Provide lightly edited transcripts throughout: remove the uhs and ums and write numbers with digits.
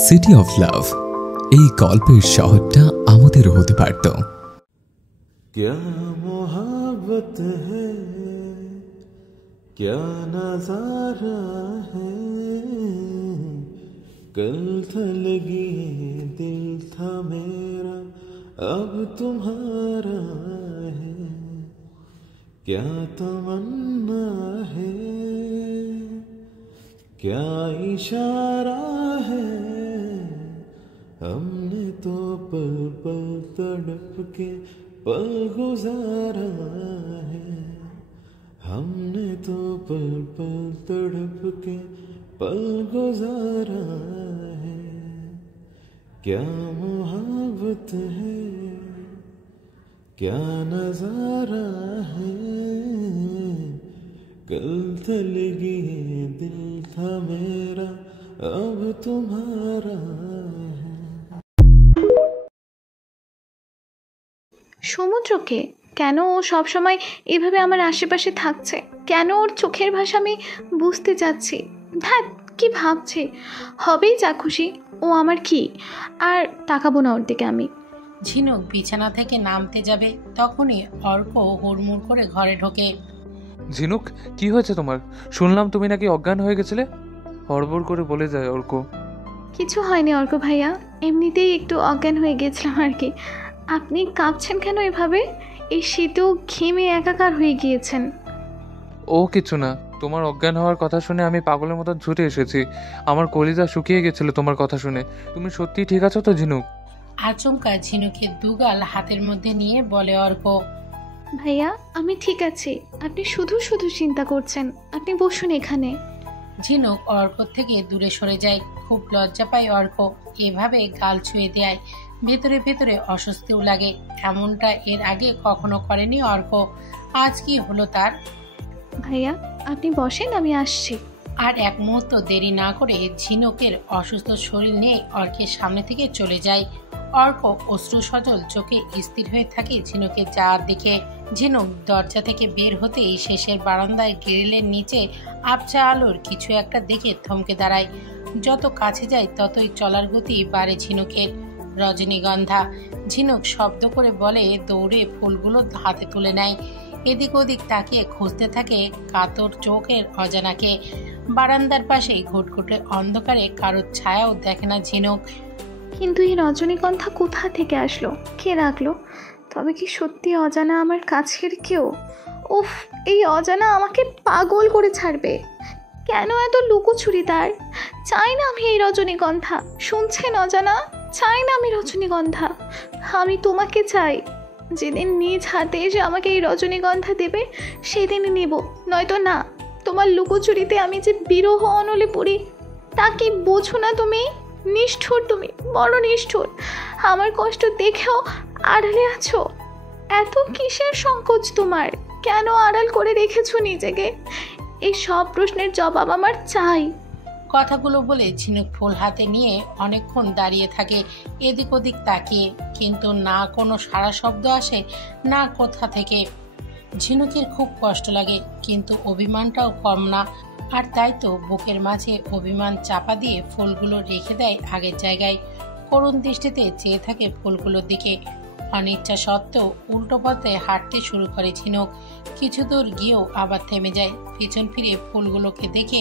City of love, এই গল্পের শহরটা আমাদেরও হতে পারত। क्या मोहब्बत है, क्या नजारा है, कल था लगी दिल था मेरा अब तुम्हारा है, क्या तमन्ना है, क्या इशारा है, हमने तो पल पल तड़प के पल गुजारा है, हमने तो पल पल तड़प के पल गुजारा है, क्या मोहब्बत है, क्या नजारा है, कल था लगी दिल था मेरा अब तुम्हारा है। সমুদ্রকে কেন ও সবসময় এভাবে আমার আশেপাশে থাকছে? কেন ওর চোখের ভাষা আমি বুঝতে চাচ্ছি? ধ্যাৎ, কি ভাবছে? হবেই যা খুশি, ও আমার কি, আর তাকাবো না ওর দিকে আমি। ঝিনুক বিছানা থেকে নামতে যাবে, তখনই অর্ক হুড়মুড় করে ঘরে ঢোকে। ঝিনুক, কি হয়েছে তোমার? শুনলাম তুমি নাকি অজ্ঞান হয়ে গেছিলে। হড়বড় করে বলে যায় অর্ক। কিছু হয়নি অর্ক ভাইয়া, এমনিতেই একটু অজ্ঞান হয়ে গেছিলাম আর কি। আপনি কাঁপছেন কেন এভাবে? এই শীতেও ঘেমে একাকার হয়ে গিয়েছেন। ও কিছু না, তোমার অজ্ঞান হওয়ার কথা শুনে আমি পাগলের মতো ছুটে এসেছি। আমার কলিজা শুকিয়ে গেছিল তোমার কথা শুনে। তুমি সত্যি ঠিক আছো তো ঝিনুক? আচমকা ঝিনুকের দুগাল হাতের মধ্যে নিয়ে বলে অর্ক। ভাইয়া আমি ঠিক আছি, আপনি শুধু শুধু চিন্তা করছেন। আপনি বসুন এখানে। ঝিনুক অর্ক থেকে দূরে সরে যায়। খুব লজ্জা পায় অর্ক, এভাবে গাল ছুঁয়ে দেয়। ভেতরে ভেতরে অস্বস্তিও লাগে। এমনটা এর আগে কখনো করেনি অর্ক। আজ কি হলো তার? ভাইয়া আপনি বসেন, আমি আসছি। আর এক মুহূর্ত দেরি না করে ঝিনুকের অসুস্থ শরীর নিয়ে অর্কের সামনে থেকে চলে যায়। অর্ক অশ্রু সজল চোখে স্থির হয়ে থাকে ঝিনুকের যাওয়ার দিকে। ঝিনুক দরজা থেকে বের হতেই শেষের বারান্দায় গ্রিলের নিচে আবছা আলোর কিছু একটা দেখে থমকে দাঁড়ায়। যত কাছে যায় ততই চলার গতি বাড়ে ঝিনুকের। রজনীগন্ধা। ঝিনুক শব্দ করে বলে দৌড়ে ফুলগুলো হাতে তুলে নেয়। এদিক ওদিক তাকিয়ে খুঁজতে থাকে কাতর চোখের অজানাকে। বারান্দার পাশে ঘুটঘুটে অন্ধকারে কারোর ছায়াও দেখে না ঝিনুক। কিন্তু এই রজনীগন্ধা কোথা থেকে আসলো? কে রাখলো? তবে কি সত্যি অজানা আমার কাছের কেউ? উফ, এই অজানা আমাকে পাগল করে ছাড়বে। কেন এত লুকোছুরি তার? চাই না আমি এই রজনীগন্ধা। শুনছেন অজানা? চাই না আমি রজনীগন্ধা। আমি তোমাকে চাই। যেদিন নিজ হাতে এসে আমাকে এই রজনীগন্ধা দেবে সেদিনই নেব, নয়তো না। তোমার লুকোচুরিতে আমি যে বিরহ অনলে পড়ি, তা কি বোঝো না তুমি? নিষ্ঠুর তুমি, বড় নিষ্ঠুর। আমার কষ্ট দেখেও আড়ালে আছো। এত কিসের সংকোচ তোমার? কেন আড়াল করে রেখেছো নিজেকে? এই সব প্রশ্নের জবাব আমার চাই। কথাগুলো বলে ঝিনুক ফুল হাতে নিয়ে অনেকক্ষণ দাঁড়িয়ে থাকে, এদিক ওদিক তাকিয়ে। কিন্তু না কোনো সাড়া শব্দ আসে, না কোথা থেকে। ঝিনুকের খুব কষ্ট লাগে, কিন্তু অভিমানটাও কম না। আর তাই তো বুকের মাঝে অভিমান চাপা দিয়ে ফুলগুলো রেখে দেয় আগের জায়গায়। করুণ দৃষ্টিতে চেয়ে থাকে ফুলগুলোর দিকে। অনিচ্ছা সত্ত্বেও উল্টো পথে হাঁটতে শুরু করে ঝিনুক। কিছু দূর গিয়েও আবার থেমে যায়। পিছন ফিরে ফুলগুলোকে দেখে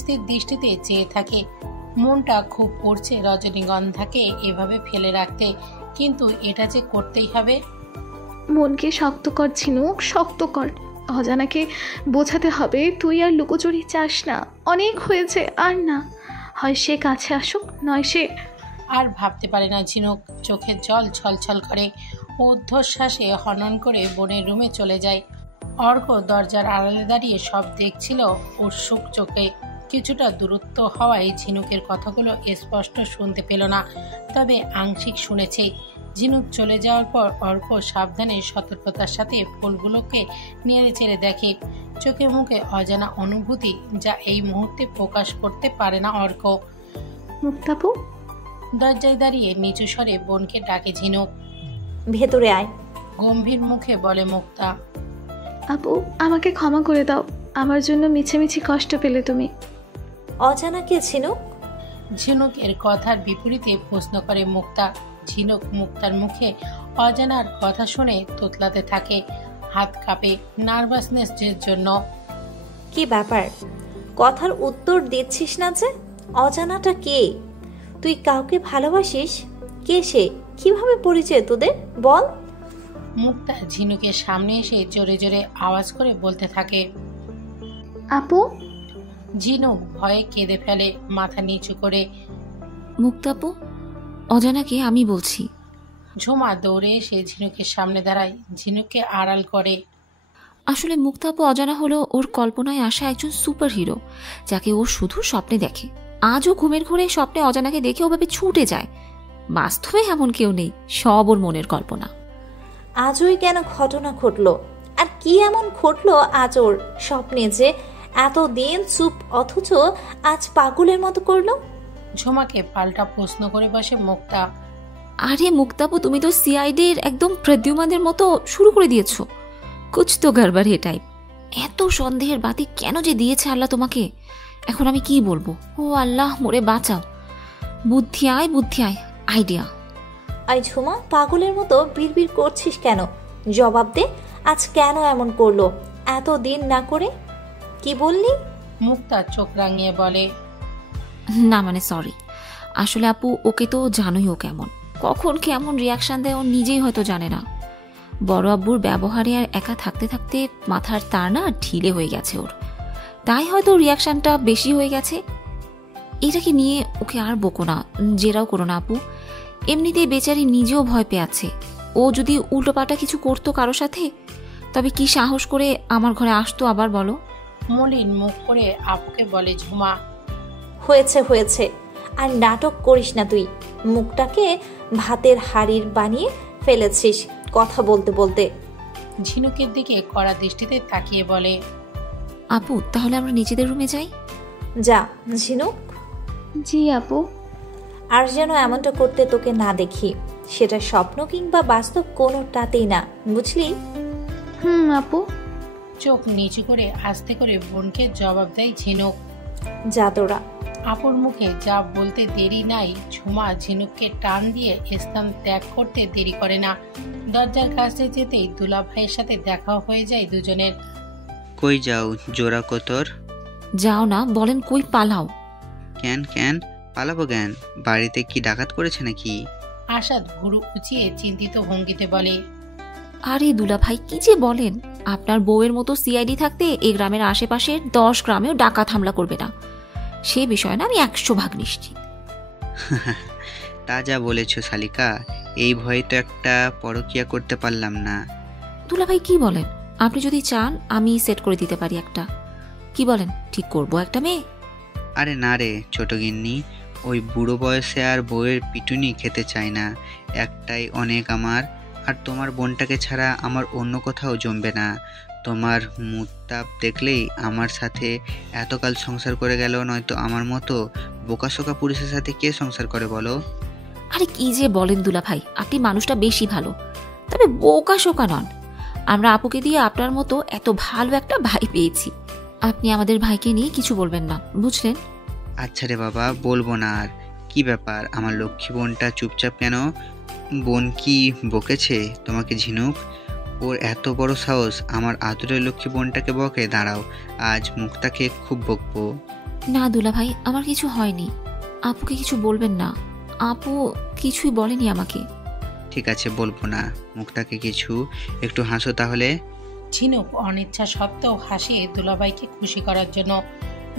স্থির দৃষ্টিতে চেয়ে থাকে। মনটা খুব পড়ছে রজনীগন্ধাকে এভাবে ফেলে রাখতে, কিন্তু এটা যে করতেই হবে। মনকে শক্ত কর ঝিনুক, শক্ত কর। অজানাকে বোঝাতে হবে তুই আর লুকোচুরি চাস না, অনেক হয়েছে, আর না। হয় সে কাছে আসুক, নয় সে। আর ভাবতে পারে না ঝিনুক। চোখের জল ছলছল করে। ঊর্ধ্বশ্বাসে হনন করে বোনের রুমে চলে যায়। অর্ক দরজার আড়ালে দাঁড়িয়ে সব দেখছিল উৎসুক চোখে। কিছুটা দূরত্ব হওয়ায় ঝিনুকের কথাগুলো স্পষ্ট শুনতে পেল না, তবে আংশিক শুনেছে। ঝিনুক চলে যাওয়ার পর অর্ক সাবধানে সতর্কতার সাথে ফুলগুলোকে নেড়ে চেড়ে দেখে। চোখে মুখে অজানা অনুভূতি, যা এই মুহূর্তে প্রকাশ করতে পারে না অর্ক। মুক্তাপু। দরজায় দাঁড়িয়ে নিচু স্বরে বোনকে ডাকে ঝিনুক। ভেতরে আয়। গম্ভীর মুখে বলে মুক্তা। আপু, আমাকে ক্ষমা করে দাও। আমার জন্য মিছেমিছি কষ্ট পেলে তুমি। অজানা কে ঝিনুক? ঝিনুকের কথার বিপরীতে প্রশ্ন করে মুক্তা। ঝিনুক মুক্তার মুখে অজানার কথা শুনে তোতলাতে থাকে, হাত কাঁপে নার্ভাসনেসের জন্য। কি ব্যাপার, কথার উত্তর দিচ্ছিস না যে? অজানাটা কে? তুই কাউকে ভালোবাসিস? কে সে? কিভাবে পরিচয় তোদের, বল। মুক্তা ঝিনুকের সামনে এসে জোরে জোরে আওয়াজ করে বলতে থাকে। আপু, ঝিনুক ভয়ে কেঁদে ফেলে মাথা নিচু করে। মুক্তাপু, অজানাকে আমি বলছি। ঝুমা দৌড়ে এসে ঝিনুকের সামনে দাঁড়ায়, ঝিনুককে আড়াল করে। আসলে মুক্তাপু অজানা হলো ওর কল্পনায় আসা একজন সুপার হিরো, যাকে ও শুধু স্বপ্নে দেখে। আজও ঘুমের ঘোরে স্বপ্নে অজানাকে দেখে ওভাবে ছুটে যায়। বাস্তবে এমন কেউ নেই, সব ওর মনের কল্পনা। আজই কেন ঘটনা ঘটলো? আর কি এমন ঘটলো আজ ওর স্বপ্নে যে এতদিন চুপ অথচ আজ পাগলের মতো করলো? ঝুমাকে পাল্টা প্রশ্ন করে বসে মুক্তা। আরে মুক্তাপু, তুমি তো সিআইডির একদম প্রদ্যুমানের মতো শুরু করে দিয়েছো। কুছ তো গড়বড় হে টাইপ। এত সন্দেহের বাতি কেন যে দিয়েছে আল্লাহ তোমাকে, এখন আমি কি বলবো? ও আল্লাহ, মোরে বাঁচাও। বুদ্ধি আয়, বুদ্ধি আয়, আইডিয়া। আই ঝুমা, পাগলের মতো বিড়বিড় করছিস কেন? জবাব দে, আজ কেন এমন করলো এতদিন না করে? কি বললি? মুক্তা চোখ রাঙিয়ে বলে। না মানে সরি, আসলে আপু ওকে তো জানোই ও কেমন, কখন কেমন রিয়াকশন দেয় ও নিজেই হয়তো জানে না। বড় আব্বুর ব্যবহারে আর একা থাকতে থাকতে মাথার তার না ঢিলে হয়ে গেছে ওর, তাই হয়তো রিয়াকশনটা বেশি হয়ে গেছে। এটাকে নিয়ে ওকে আর বকো না, জেরাও করো না আপু। এমনিতেই বেচারি নিজেও ভয় পেয়ে আছে। ও যদি উল্টোপাল্টা কিছু করতো কারো সাথে, তবে কি সাহস করে আমার ঘরে আসতো আবার বলো? মলিন মুখ করে আপুকে বলে ঝুমা। হয়েছে হয়েছে, আর নাটক করিস না তুই। মুখটাকে ভাতের হাড়ির বানিয়ে ফেলেছিস কথা বলতে বলতে। ঝিনুকের দিকে কড়া দৃষ্টিতে তাকিয়ে বলে। আপু, তাহলে আমরা নিজেদের রুমে যাই। যা ঝিনুক। জি আপু। আর যেন এমনটা করতে তোকে না দেখি, সেটা স্বপ্ন কিংবা বাস্তব কোনোটাতেই না, বুঝলি? আপু। চোখ নিচু করে আস্তে করে বোনকে জবাব দেয় ঝিনুক। যা তোরা। আপুর মুখে যা বলতে দেরি নাই, ঝুমা ঝিনুককে টান দিয়ে স্থান ত্যাগ করতে দেরি করে না। দরজার কাছে যেতেই দুলা ভাইয়ের সাথে দেখা হয়ে যায় দুজনের। কই যাও জোড়া কতর? যাও না, বলেন কই পালাও? কেন কেন পালাবো কেন? বাড়িতে কি ডাকাত করেছে নাকি? আসাদ ভুরু উঁচিয়ে চিন্তিত ভঙ্গিতে বলে। আরে দুলা ভাই, কি যে বলেন! আপনার বউয়ের মতো সিআইডি থাকতে এই গ্রামের আশেপাশের 10 গ্রামেও ডাকাত হামলা করবে না, সে বিষয়ে না আমি 100% নিশ্চিত। তা যা বলেছ শালিকা, এই ভয়ে তো একটা পরকিয়া করতে পারলাম না। দুলা ভাই কি বলেন? আপনি যদি চান আমি সেট করে দিতে পারি একটা। কি বলেন, ঠিক করবো একটা মেয়ে? আরে না রে ছোট গিন্নি, ওই বুড়ো বয়সে আর বউয়ের পিটুনি খেতে চাই না। একটাই অনেক আমার, আর তোমার বোনটাকে ছাড়া আমার অন্য কোথাও জমবে না। তোমার মুত্তাপ দেখলেই আমার সাথে এতকাল সংসার করে গেল, নয়তো আমার মতো বোকাশোকা পুরুষের সাথে কে সংসার করে বলো? আরে কি যে বলেন দুলা ভাই, আপনি মানুষটা বেশি ভালো, তবে বোকা শোকা নন। আমরা আপুকে দিয়ে আপনার মতো এত ভালো একটা ভাই পেয়েছি। আপনি আমাদের ভাইকে নিয়ে কিছু বলবেন না, বুঝলেন? আচ্ছা রে বাবা, বলবো না আর। কি ব্যাপার, আমার লক্ষ্মী বোনটা চুপচাপ কেন? বোন কি বকেছে তোমাকে ঝিনুক? ওর এত বড় সাহস আমার আদরের লক্ষ্মী বোনটাকে বকে? দাঁড়াও, আজ মুক্তাকে খুব বকবো। না দুলা ভাই, আমার কিছু হয়নি, আপুকে কিছু বলবেন না। আপু কিছুই বলেনি আমাকে। ঠিক আছে, বলবো না মুক্তাকে কিছু। একটু হাসো তাহলে। ঝিনুক অনিচ্ছা সত্ত্বেও হাসে দুলাভাইকে খুশি করার জন্য।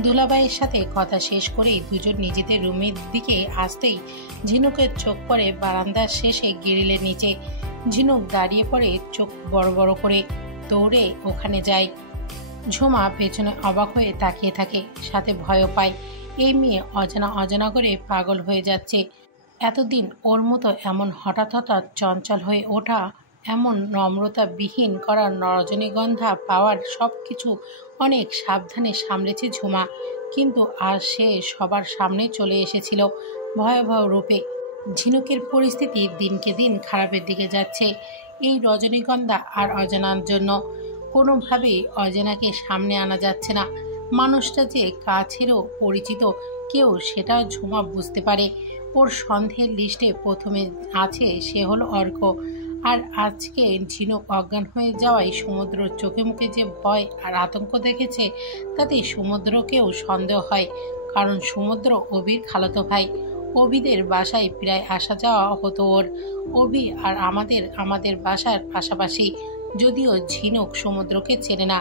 দুলাভাইয়ের সাথে কথা শেষ করেই দুজন নিজেদের রুমের দিকে আসতেই ঝিনুকের চোখ পড়ে বারান্দার শেষে গ্রিলের নিচে। ঝিনুক দাঁড়িয়ে পড়ে, চোখ বড় বড় করে দৌড়ে ওখানে যায়। ঝুমা পেছনে অবাক হয়ে তাকিয়ে থাকে, সাথে ভয়ও পায়। এই মেয়ে অজানা অজানা করে পাগল হয়ে যাচ্ছে। এতদিন ওর মতো এমন হঠাৎ হঠাৎ চঞ্চল হয়ে ওঠা, এমন নম্রতাবিহীন করা রজনীগন্ধা পাওয়ার সব কিছু অনেক সাবধানে সামলেছে ঝুমা, কিন্তু আজ সে সবার সামনে চলে এসেছিল ভয়াবহ রূপে। ঝিনুকের পরিস্থিতি দিনকে দিন খারাপের দিকে যাচ্ছে এই রজনীগন্ধা আর অজানার জন্য। কোনোভাবেই অজানাকে সামনে আনা যাচ্ছে না। মানুষটা যে কাছেরও পরিচিত কেউ, সেটাও ঝুমা বুঝতে পারে। ওর সন্দেহের লিস্টে প্রথমে আছে সে হলো অর্ক। আর আজকে ঝিনুক অজ্ঞান হয়ে যাওয়ায় সমুদ্রর চোখে মুখে যে ভয় আর আতঙ্ক দেখেছে, তাতে সমুদ্রকেও সন্দেহ হয়। কারণ সমুদ্র অবির খালাতো ভাই। অবিদের বাসায় প্রায় আসা যাওয়া হতো ওর। অবি আর আমাদের বাসার পাশাপাশি। যদিও ঝিনুক সমুদ্রকে চেনে না,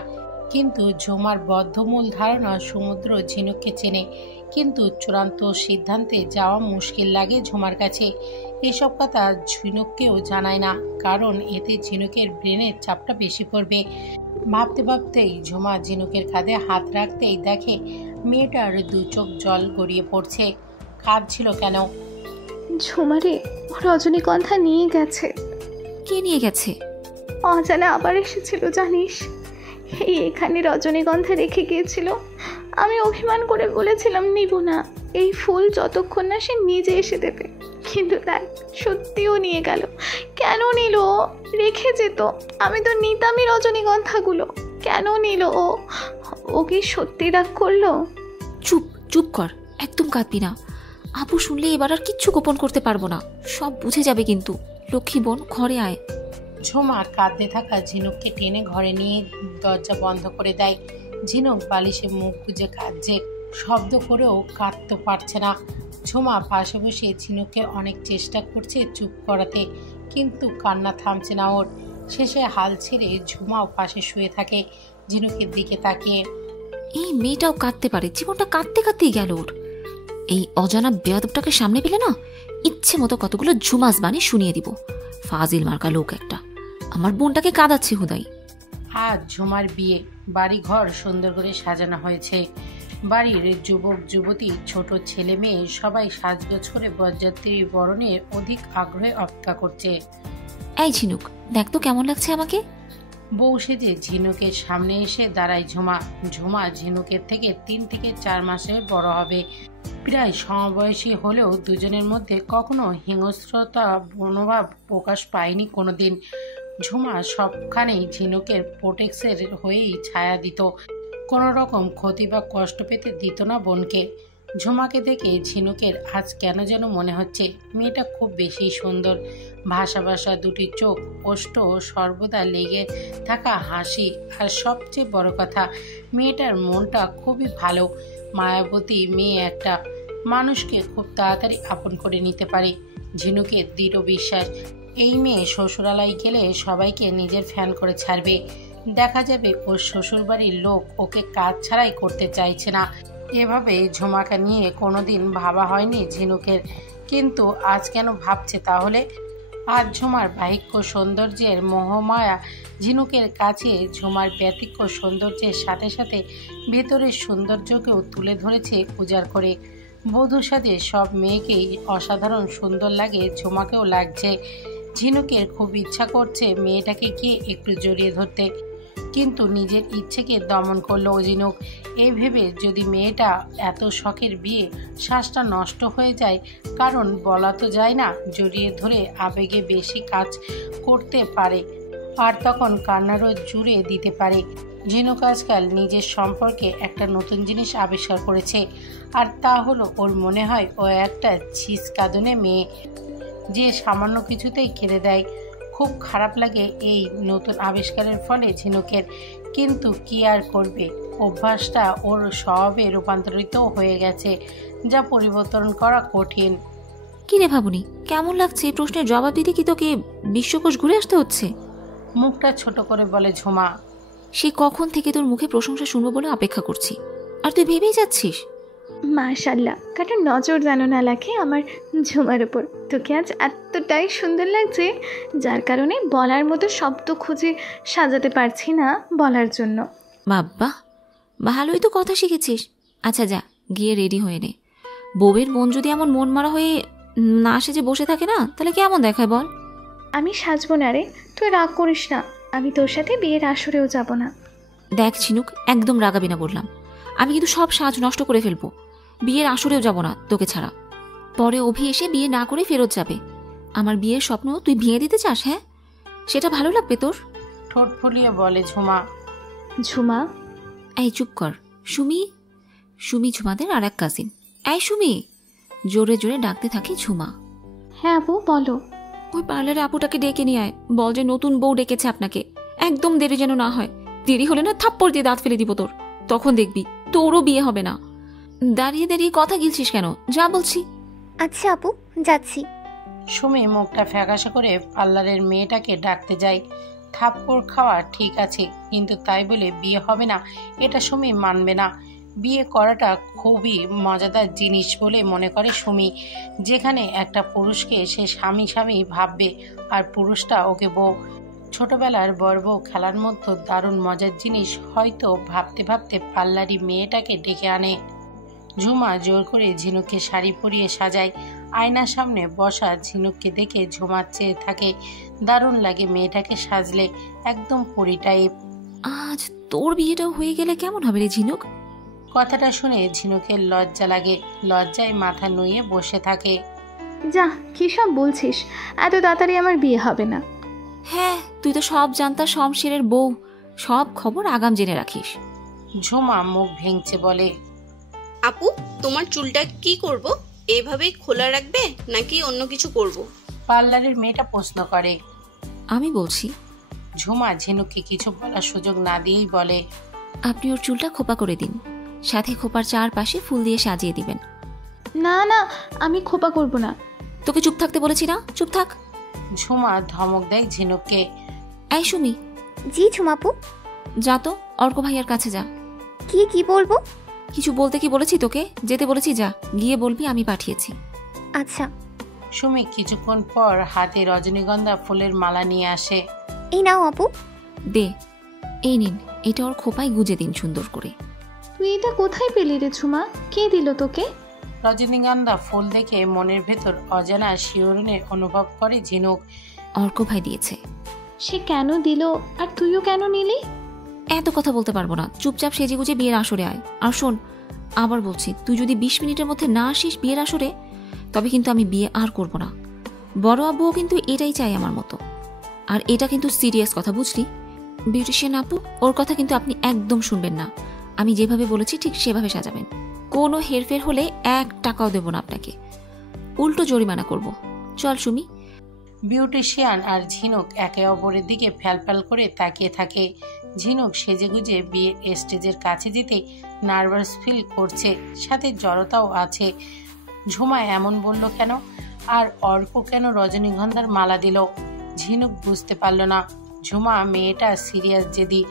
কিন্তু ঝুমার বদ্ধমূল ধারণা সমুদ্র ঝিনুককে চেনে। কিন্তু চূড়ান্ত সিদ্ধান্তে যাওয়া মুশকিল লাগে ঝুমার কাছে। এসব কথা ঝিনুককেও জানায় না, কারণ এতে ঝিনুকের ব্রেনের চাপটা বেশি পড়বে। ভাবতে ভাবতেই ঝুমা ঝিনুকের কাঁধে হাত রাখতেই দেখে মেয়েটার দু চোখ জল গড়িয়ে পড়ছে। কাঁদছিল কেন? ঝুমারে, ও রজনীগন্ধা নিয়ে গেছে। কে নিয়ে গেছে? অজানা আবার এসেছিল জানিস। এই এখানে রজনীগন্ধা রেখে গিয়েছিল। আমি অভিমান করে বলেছিলাম নিব না, এই ফুল যতক্ষণ না সে নিজে এসে দেবে। কিন্তু দেখ, সত্যিও নিয়ে গেল। কেন নিল? রেখে যেত, আমি তো নিতামই রজনীগন্ধাগুলো। কেন নিল ও? ও কি সত্যি রাগ করলো? চুপ চুপ কর, একদম কাঁদবি না। আপু শুনলে এবার আর কিচ্ছু গোপন করতে পারবো না, সব বুঝে যাবে কিন্তু। লক্ষ্মী বোন, ঘরে আয়। ঝুমা কাঁদতে থাকা ঝিনুককে টেনে ঘরে নিয়ে দরজা বন্ধ করে দেয়। ঝিনুক বালিশে মুখ গুজে কাঁদছে, শব্দ করেও কাঁদতে পারছে না। ঝুমা পাশে বসে ঝিনুককে অনেক চেষ্টা করছে চুপ করাতে, কিন্তু কান্না থামছে না ওর। শেষে হাল ছেড়ে ঝুমাও পাশে শুয়ে থাকে, ঝিনুকের দিকে তাকিয়ে। এই মেয়েটাও কাঁদতে পারে, জীবনটা কাঁদতে কাঁদতেই গেল ওর। এই অজানা বেয়াদবটাকে সামনে পেলে না, ইচ্ছে মতো কতগুলো ঝুমাস বানিয়ে শুনিয়ে দিব। ফাজিল মার্কা লোক একটা, আমার বোনটাকে কাঁদাচ্ছে হুদাই। আজ ঝুমার বিয়ে। বাড়ি ঘর সুন্দর করে সাজানো হয়েছে। বাড়ির যুবক যুবতী, ছোট ছেলে মেয়ে সবাই সাজগোজ করে বরযাত্রী বরণের অধিক আগ্রহে অপেক্ষা করছে। এই ঝিনুক, দেখ তো কেমন লাগছে আমাকে। বউ সেজে ঝিনুকের সামনে এসে দাঁড়ায় ঝুমা। ঝুমা ঝিনুকের থেকে 3 থেকে 4 মাসের বড় হবে। প্রায় সমবয়সী হলেও দুজনের মধ্যে কখনো হিংস্রতা মনোভাব প্রকাশ পায়নি কোনোদিন। ঝুমা সবখানেই ঝিনুকের প্রোটেক্সের হয়েই ছায়া দিত, কোনো রকম ক্ষতি বা কষ্ট পেতে দিত না বোনকে। ঝুমাকে দেখে ঝিনুকের আজ কেন যেন মনে হচ্ছে মেয়েটা খুব বেশি সুন্দর। ভাসা ভাসা দুটি চোখ, ওষ্ঠ, সর্বদা লেগে থাকা হাসি, আর সবচেয়ে বড় কথা মেয়েটার মনটা খুবই ভালো। মায়াবতী মেয়ে একটা, মানুষকে খুব তাড়াতাড়ি আপন করে নিতে পারে। ঝিনুকের দৃঢ় বিশ্বাস, এই মেয়ে শ্বশুরালয় গেলে সবাইকে নিজের ফ্যান করে ছাড়বে। দেখা যাবে ওর শ্বশুরবাড়ির লোক ওকে কাজ ছাড়াই করতে চাইছে না। এভাবে ঝুমাকে নিয়ে কোনোদিন ভাবা হয়নি ঝিনুকের, কিন্তু আজ কেন ভাবছে তাহলে? আজ ঝুমার বাহিক্য সৌন্দর্যের মোহমায়া ঝিনুকের কাছে ঝুমার ব্যতিক্য সৌন্দর্যের সাথে সাথে ভেতরের সৌন্দর্যকেও তুলে ধরেছে উজাড় করে। বধূ সাজে সব মেয়েকেই অসাধারণ সুন্দর লাগে, ঝুমাকেও লাগছে। ঝিনুকের খুব ইচ্ছা করছে মেয়েটাকে গিয়ে একটু জড়িয়ে ধরতে, কিন্তু নিজের ইচ্ছেকে দমন করলো ঝিনুক। এই ভেবে যদি মেয়েটা এত শখের বিয়ে শ্বাসটা নষ্ট হয়ে যায়, কারণ বলা তো যায় না, জড়িয়ে ধরে আবেগে বেশি কাজ করতে পারে, আর তখন কান্নারও জুড়ে দিতে পারে। ঝিনুক আজকাল নিজের সম্পর্কে একটা নতুন জিনিস আবিষ্কার করেছে, আর তা হলো ওর মনে হয় ও একটা ছিচকাদনে মেয়ে, যে সামান্য কিছুতেই কেঁদে দেয়। খুব খারাপ লাগে এই নতুন আবিষ্কারের ফলে ঝিনুকের, কিন্তু কি আর করবে, অভ্যাসটা ওর স্বভাবে রূপান্তরিত হয়ে গেছে, যা পরিবর্তন করা কঠিন। কি রে ভাবুনি, কেমন লাগছে? এই প্রশ্নের জবাব দিতে কি তোকে বিশ্বকোষ ঘুরে আসতে হচ্ছে? মুখটা ছোট করে বলে ঝুমা। সে কখন থেকে তোর মুখে প্রশংসা শুনবো বলে অপেক্ষা করছি, আর তুই ভেবেই যাচ্ছিস। মাশাল্লাহ, কারো নজর যেন না লাগে আমার ঝুমার উপর। তোকে আজ এতটাই সুন্দর লাগছে, যার কারণে বলার মতো শব্দ খুঁজে সাজাতে পারছি না বলার জন্য। বাবা, ভালোই তো কথা শিখেছিস। আচ্ছা যা, গিয়ে রেডি হয়ে নে। বউয়ের মন যদি এমন মন মারা হয়ে না সেজে বসে থাকে না, তাহলে কেমন দেখায় বল? আমি সাজবো না রে, তুই রাগ করিস না। আমি তোর সাথে বিয়ের আসরেও যাব না। দেখ ঝিনুক, একদম রাগাবি না বললাম। আমি কিন্তু সব সাজ নষ্ট করে ফেলবো। বিয়ের আসরেও যাব না তোকে ছাড়া। পরে অভি এসে বিয়ে না করে ফেরত যাবে। আমার বিয়ের স্বপ্ন তুই ভেঙে দিতে চাস? হ্যাঁ, সেটা ভালো লাগবে তোর? ঠোঁট ফুলিয়ে বলে ঝুমা। ঝুমা, এই চুপ কর। সুমি ঝুমাদের আর এক কাজিন। এই সুমি, জোরে জোরে ডাকতে থাকে ঝুমা। হ্যাঁ আপু বলো। ওই পার্লারে আপুটাকে ডেকে নিয়ে আয়, বল যে নতুন বউ ডেকেছে আপনাকে। একদম দেরি যেন না হয়, দেরি হলে না থাপ্পড় দিয়ে দাঁত ফেলে দিব তোর। তখন দেখবি তোরও বিয়ে হবে না। দাঁড়িয়ে দাঁড়িয়ে কথা গিলছিস কেন, যা বলছি। আচ্ছা আপু, যাচ্ছি। সুমি মুখটা ফ্যাকাশে করে পার্লারের মেয়েটাকে ডাকতে যায়। থাপ্পড় খাওয়া ঠিক আছে, কিন্তু তাই বলে বিয়ে হবে না এটা সুমি মানবে না। বিয়ে করাটা খুবই মজাদার জিনিস বলে মনে করে সুমি, যেখানে একটা পুরুষকে সে স্বামী স্বামী ভাববে আর পুরুষটা ওকে বউ। ছোটবেলার বড় বউ খেলার মতো দারুণ মজার জিনিস হয়তো ভাবতে ভাবতে পার্লারি মেয়েটাকে ডেকে আনে। ঝুমা জোর করে ঝিনুককে শাড়ি পরিয়ে সাজায়। আয়নার সামনে বসা ঝিনুককে দেখে ঝুমা চেয়ে থাকে। দারুণ লাগে মেয়েটাকে সাজলে, একদম পরি টাইপ। আজ তোর বিয়েটাও হয়ে গেলে কেমন হবে রে ঝিনুক? কথাটা শুনে ঝিনুকের লজ্জা লাগে, লজ্জায় মাথা নুয়ে বসে থাকে। যা, কি সব বলছিস? এত তাড়াতাড়ি আমার বিয়ে হবে না। হ্যাঁ, তুই তো সব জানতা শমশেরের বউ, সব খবর আগাম জেনে রাখিস। ঝুমা মুখ ভেঙচে বলে, আপু তোমার চুলটা কি করব? এইভাবেই খোলা রাখবে নাকি অন্য কিছু করব? পার্লারের মেয়েটা প্রশ্ন করে। আমি বলছি। ঝুমা ঝিনুককে কিছু বলার সুযোগ না দিয়েই বলে, আপনি ওর চুলটা খোপা করে দিন, সাথে খোপার চারপাশে ফুল দিয়ে সাজিয়ে দিবেন। না না, আমি খোপা করব না। তোকে চুপ থাকতে বলেছি না, চুপ থাক। ঝুমা ধমক দেয় ঝিনুককে। এই সুমি। জি ঝুমাপু। যা তো অর্ক ভাইয়ার কাছে যা। কি বলবো? কিছু বলতে কি বলেছি তোকে? যেতে বলেছি, যা গিয়ে বলবি আমি পাঠিয়েছি। আচ্ছা। সুমি কিছুক্ষণ পর হাতে রজনীগন্ধা ফুলের মালা নিয়ে আসে। এই নাও আপু। দে, এই নিন, এটা ওর খোপায় গুজে দিন সুন্দর করে। তুই এটা কোথায় পেলি রে ঝুমা? কে দিল তোকে? রজনীগন্ধা ফুল দেখে মনের ভেতর অজানা শিহরণের অনুভব করে ঝিনুক। অর্ক ভাই দিয়েছে। সে কেন দিল আর তুইও কেন নিলি? এত কথা বলতে পারবো না, চুপচাপ সেজে গুজে বিয়ের আসরে আয়। আর শোন, আবার বলছি, তুই যদি 20 মিনিটের মধ্যে না আসিস বিয়ের আসরে, তবে কিন্তু আমি বিয়ে আর করব না। বড় আব্বুও কিন্তু এটাই চাই আমার মতো। আর এটা কিন্তু সিরিয়াস কথা, বুঝলি? বিউটিশিয়ান আপু, ওর কথা কিন্তু আপনি একদম শুনবেন না। আমি যেভাবে বলেছি ঠিক সেভাবে সাজাবেন। কোনো হেরফের হলে 1 টাকাও দেব না আপনাকে, উল্টো জরিমানা করব। চল সুমি। বিউটিশিয়ান আর ঝিনুক একে অপরের দিকে ফ্যালফ্যাল করে তাকিয়ে থাকে। ঝিনুক সেজেগুজে বিয়ের স্টেজের কাছে যেতে নার্ভাস ফিল করছে, সাথে জড়তাও আছে। ঝুমা এমন বলল কেন? আর অর্ক কেন রজনীগন্ধার মালা দিল? ঝিনুক বুঝতে পারল না। ঝুমা মেয়েটা সিরিয়াস জেদি,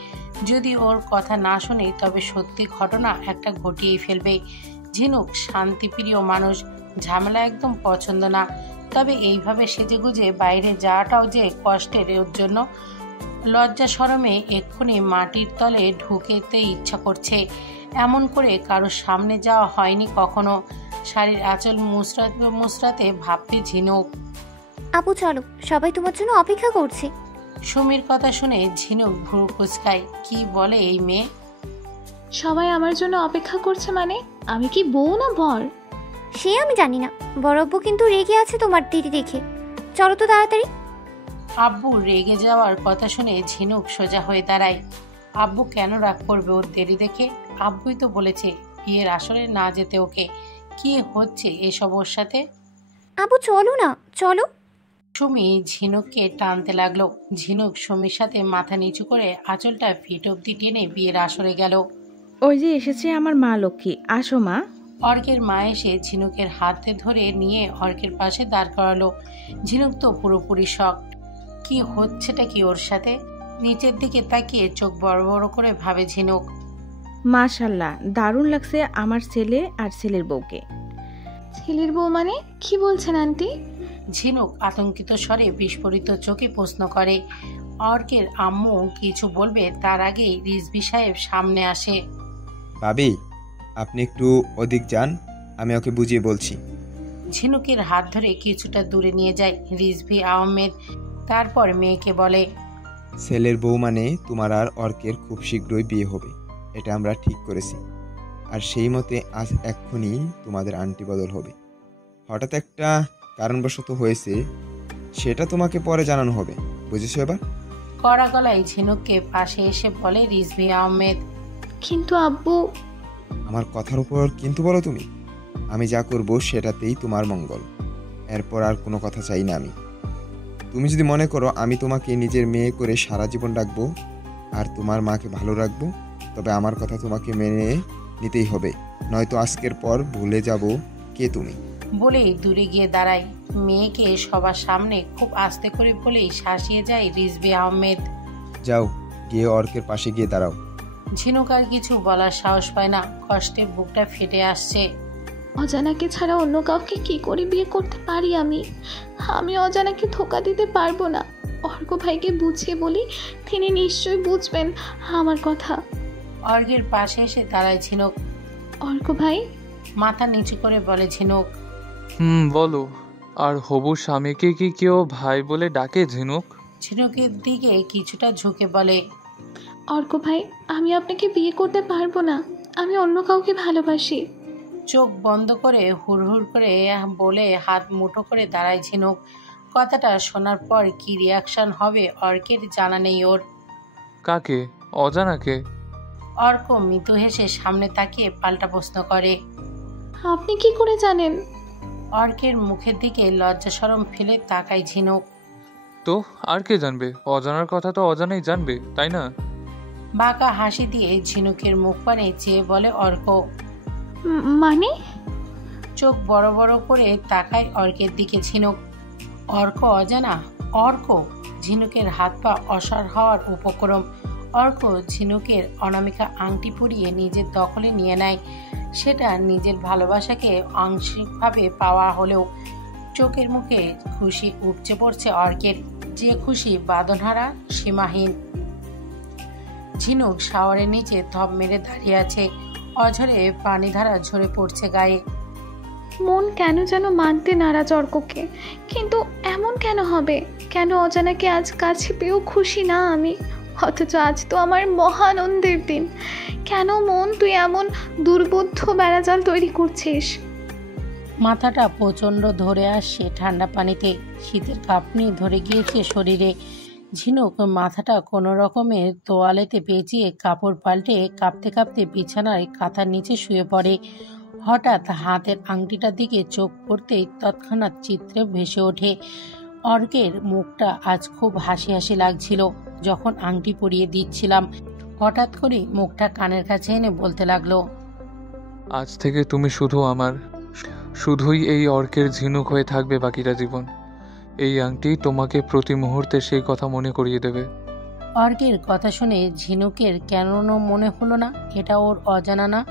যদি ওর কথা না শুনে তবে সত্যি ঘটনা একটা ঘটিয়েই ফেলবে। ঝিনুক শান্তিপ্রিয় মানুষ, ঝামেলা একদম পছন্দ না। তবে এইভাবে সেজেগুজে বাইরে যাওয়াটাও যে কষ্টের, ওর জন্য লজ্জা শরমে এক্ষুনি মাটির তলে ঢুকেতে ইচ্ছা করছে। এমন করে কারোর সামনে যাওয়া হয়নি কখনো। শাড়ির আঁচল মুসরাতে ভাবতে ঝিনুক। আপু চলো, সবাই তোমার জন্য অপেক্ষা করছে। সুমির কথা শুনে ঝিনুক ভুরু কুচকায়। কি বলে এই মেয়ে? সবাই আমার জন্য অপেক্ষা করছে মানে? আমি কি বউ না বর? সে আমি জানি না, বড় আব্বু কিন্তু রেগে আছে তোমার দেরি দেখে। চলো তো তাড়াতাড়ি। আব্বু রেগে যাওয়ার কথা শুনে ঝিনুক সোজা হয়ে দাঁড়ায়। আব্বু কেন রাগ করবে ওর দেরি দেখে? আব্বুই তো বলেছে বিয়ের আসরে না যেতে ওকে। কি হচ্ছে এসব ওর সাথে? আপু চলো না, চলো। সুমি ঝিনুককে টানতে লাগলো। ঝিনুক সুমির সাথে মাথা নিচু করে আঁচলটা ফিট অব্দি টেনে বিয়ের আসরে গেল। ওই যে এসেছে আমার মা লক্ষ্মী, আসো মা। অর্কের মা এসে ঝিনুকের হাতে ধরে নিয়ে অর্কের পাশে দাঁড় করালো। ঝিনুক তো পুরোপুরি শক। কি হচ্ছেটা কি ওর সাথে? নিচের দিকে তাকিয়ে চোখ বড় বড় করে ভাবে ঝিনুক। মাশাআল্লাহ, দারুণ লাগছে আমার ছেলে আর ছেলের বউকে। ছেলের বউ মানে? কি বলছেন আন্টি? ঝিনুক আতঙ্কিত স্বরে বিস্ফোরিত চোখে প্রশ্ন করে। অর্কের আম্মু কিছু বলবে তার আগেই রিজভি সাহেব সামনে আসে। ভাবি, আপনি একটু ওদিক যান, আমি ওকে বুঝিয়ে বলছি। ঝিনুকের হাত ধরে কিছুটা দূরে নিয়ে যায় রিজভি আহমেদ। তারপর মেয়েকে বলে, ছেলের বউ মানে তোমার আর অর্কের খুব শীঘ্রই বিয়ে হবে, এটা আমরা ঠিক করেছি। আর সেই মতে আজ এক্ষুনি তোমাদের আন্টি বদল হবে। হঠাৎ একটা কারণবশত হয়েছে, সেটা তোমাকে পরে জানানো হবে, বুঝেছো এবার? কড়া গলায় ঝিনুককে পাশে এসে বলে রিজভি আহমেদ। কিন্তু আব্বু। আমার কথার উপর কিন্তু বলো তুমি? আমি যা করব সেটাতেই তোমার মঙ্গল। এরপর আর কোনো কথা চাই না আমি। তুমি যদি মনে করো আমি তোমাকে নিজের মেয়ে করে সারা জীবন রাখবো আর তোমার মাকে ভালো রাখবো, তবে আমার কথা তোমাকে মেনে নিতেই হবে, নয়তো আজকের পর ভুলে যাব কে তুমি। বলেই দূরে গিয়ে দাঁড়ায়। মেয়েকে সবার সামনে খুব আস্তে করে বলেই শাসিয়ে যায় রিজভী আহমেদ। যাও গিয়ে অর্কের পাশে গিয়ে দাঁড়াও। ঝিনুক আর কিছু বলার সাহস পায় না, কষ্টে বুকটা ফেটে আসছে। অজানাকে ছাড়া অন্য কাউকে কি করে বিয়ে করতে পারি আমি? আমি অজানাকে ধোকা দিতে পারবো না। অর্ক ভাইকে বুঝিয়ে বলি, তিনি নিশ্চয়ই বুঝবেন আমার কথা। অর্কের পাশে এসে দাঁড়ায় ঝিনুক। অর্ক ভাই, মাথা নিচু করে বলে ঝিনুক। বলো। আর হবু স্বামীকে কি কেউ ভাই বলে ডাকে ঝিনুক? ঝিনুকের দিকে কিছুটা ঝুঁকে বলে, অর্ক ভাই, আমি আপনাকে বিয়ে করতে পারবো না। আমি অন্য কাউকে ভালোবাসি। চোখ বন্ধ করে হুড়হুড় করে বলে হাত মুঠো করে দাঁড়ায় ঝিনুক। কথাটা শোনার পর কি রিয়াকশন হবে অর্কের জানা নেই ওর। কাকে? অজানাকে? অর্ক মৃদু হেসে সামনে তাকিয়ে পাল্টা প্রশ্ন করে, আপনি কি করে জানেন? অর্কের মুখের দিকে লজ্জা শরম ফেলে তাকায় ঝিনুক। তো আর কে জানবে? অজানার কথা তো অজানাই জানবে, তাই না? বাঁকা হাসি দিয়ে ঝিনুকের মুখ পানে চেয়ে বলে অর্ক। মানে? চোখ বড় বড় করে তাকায় অর্কের দিকে ঝিনুক। অর্ক অজানা? অর্ক? ঝিনুকের হাত পা অসাড় হওয়ার উপক্রম। অর্ক ঝিনুকের অনামিকা আংটি পরিয়ে নিজের দখলে নিয়ে নেয়। সেটা নিজের ভালোবাসাকে আংশিকভাবে পাওয়া হলেও চোখের মুখে খুশি উপচে পড়ছে অর্কের, যে খুশি বাঁধনহারা, সীমাহীন। ঝিনুক শাওয়ারের নিচে থপ মেরে দাঁড়িয়ে আছে, অঝরে পানিধারা ঝরে পড়ছে গায়ে। মন কেন যেন মানতে নারাজ অর্ককে, কিন্তু এমন কেন হবে? কেন অজানাকে আজ কাছে পেয়েও খুশি না আমি? অথচ আজ তো আমার মহানন্দের দিন। কেন মন তুই এমন দুর্বোধ্য বেড়াজাল তৈরি করছিস? মাথাটা প্রচণ্ড ধরে আসছে ঠান্ডা পানিতে, শীতের কাঁপুনি ধরে গিয়েছে শরীরে। ঝিনুক মাথাটা কোনো রকমের তোয়ালেতে পেঁচিয়ে কাপড় পাল্টে কাঁপতে কাঁপতে বিছানায় কাঁথার নিচে শুয়ে পড়ে। হঠাৎ হাতের আংটিটার দিকে চোখ পড়তেই তৎক্ষণাৎ চিত্রে ভেসে ওঠে। অর্কের মুখটা আজ খুব হাসি হাসি লাগছিল যখন আংটি পরিয়ে দিচ্ছিলাম। হঠাৎ করে মুখটা কানের কাছে এনে বলতে লাগলো, আজ থেকে তুমি শুধু আমার, শুধুই এই অর্কের ঝিনুক হয়ে থাকবে বাকিটা জীবন। এই আংটি তোমাকে প্রতি মুহূর্তে সেই কথা মনে করিয়ে দেবে। অর্কের কথা শুনে ঝিনুকের কেন মনে হলো না এটা ওর অজানা না?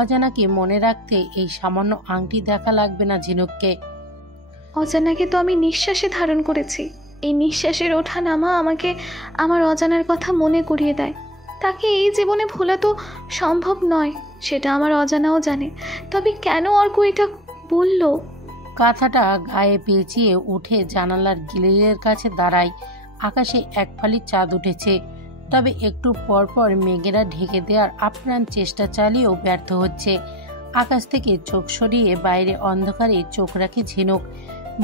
অজানাকে মনে রাখতে এই সামান্য আংটি দেখা লাগবে না ঝিনুককে। অজানাকে তো আমি নিঃশ্বাসে ধারণ করেছি। এই নিঃশ্বাসের ওঠা নামা আমাকে আমার অজানার কথা মনে করিয়ে দেয়। তাকে এই জীবনে ভোলা তো সম্ভব নয়, সেটা আমার অজানাও জানে। তবে কেন অর্ক এটা বলল? কাঁথাটা গায়ে পেঁচিয়ে উঠে জানালার গ্রিলের কাছে দাঁড়ায়। আকাশে এক ফালি চাঁদ উঠেছে, তবে একটু পরপর মেঘেরা ঢেকে দেওয়ার আপ্রাণ চেষ্টা চালিয়েও ব্যর্থ হচ্ছে। আকাশ থেকে চোখ সরিয়ে বাইরে অন্ধকারে চোখ রাখে ঝিনুক।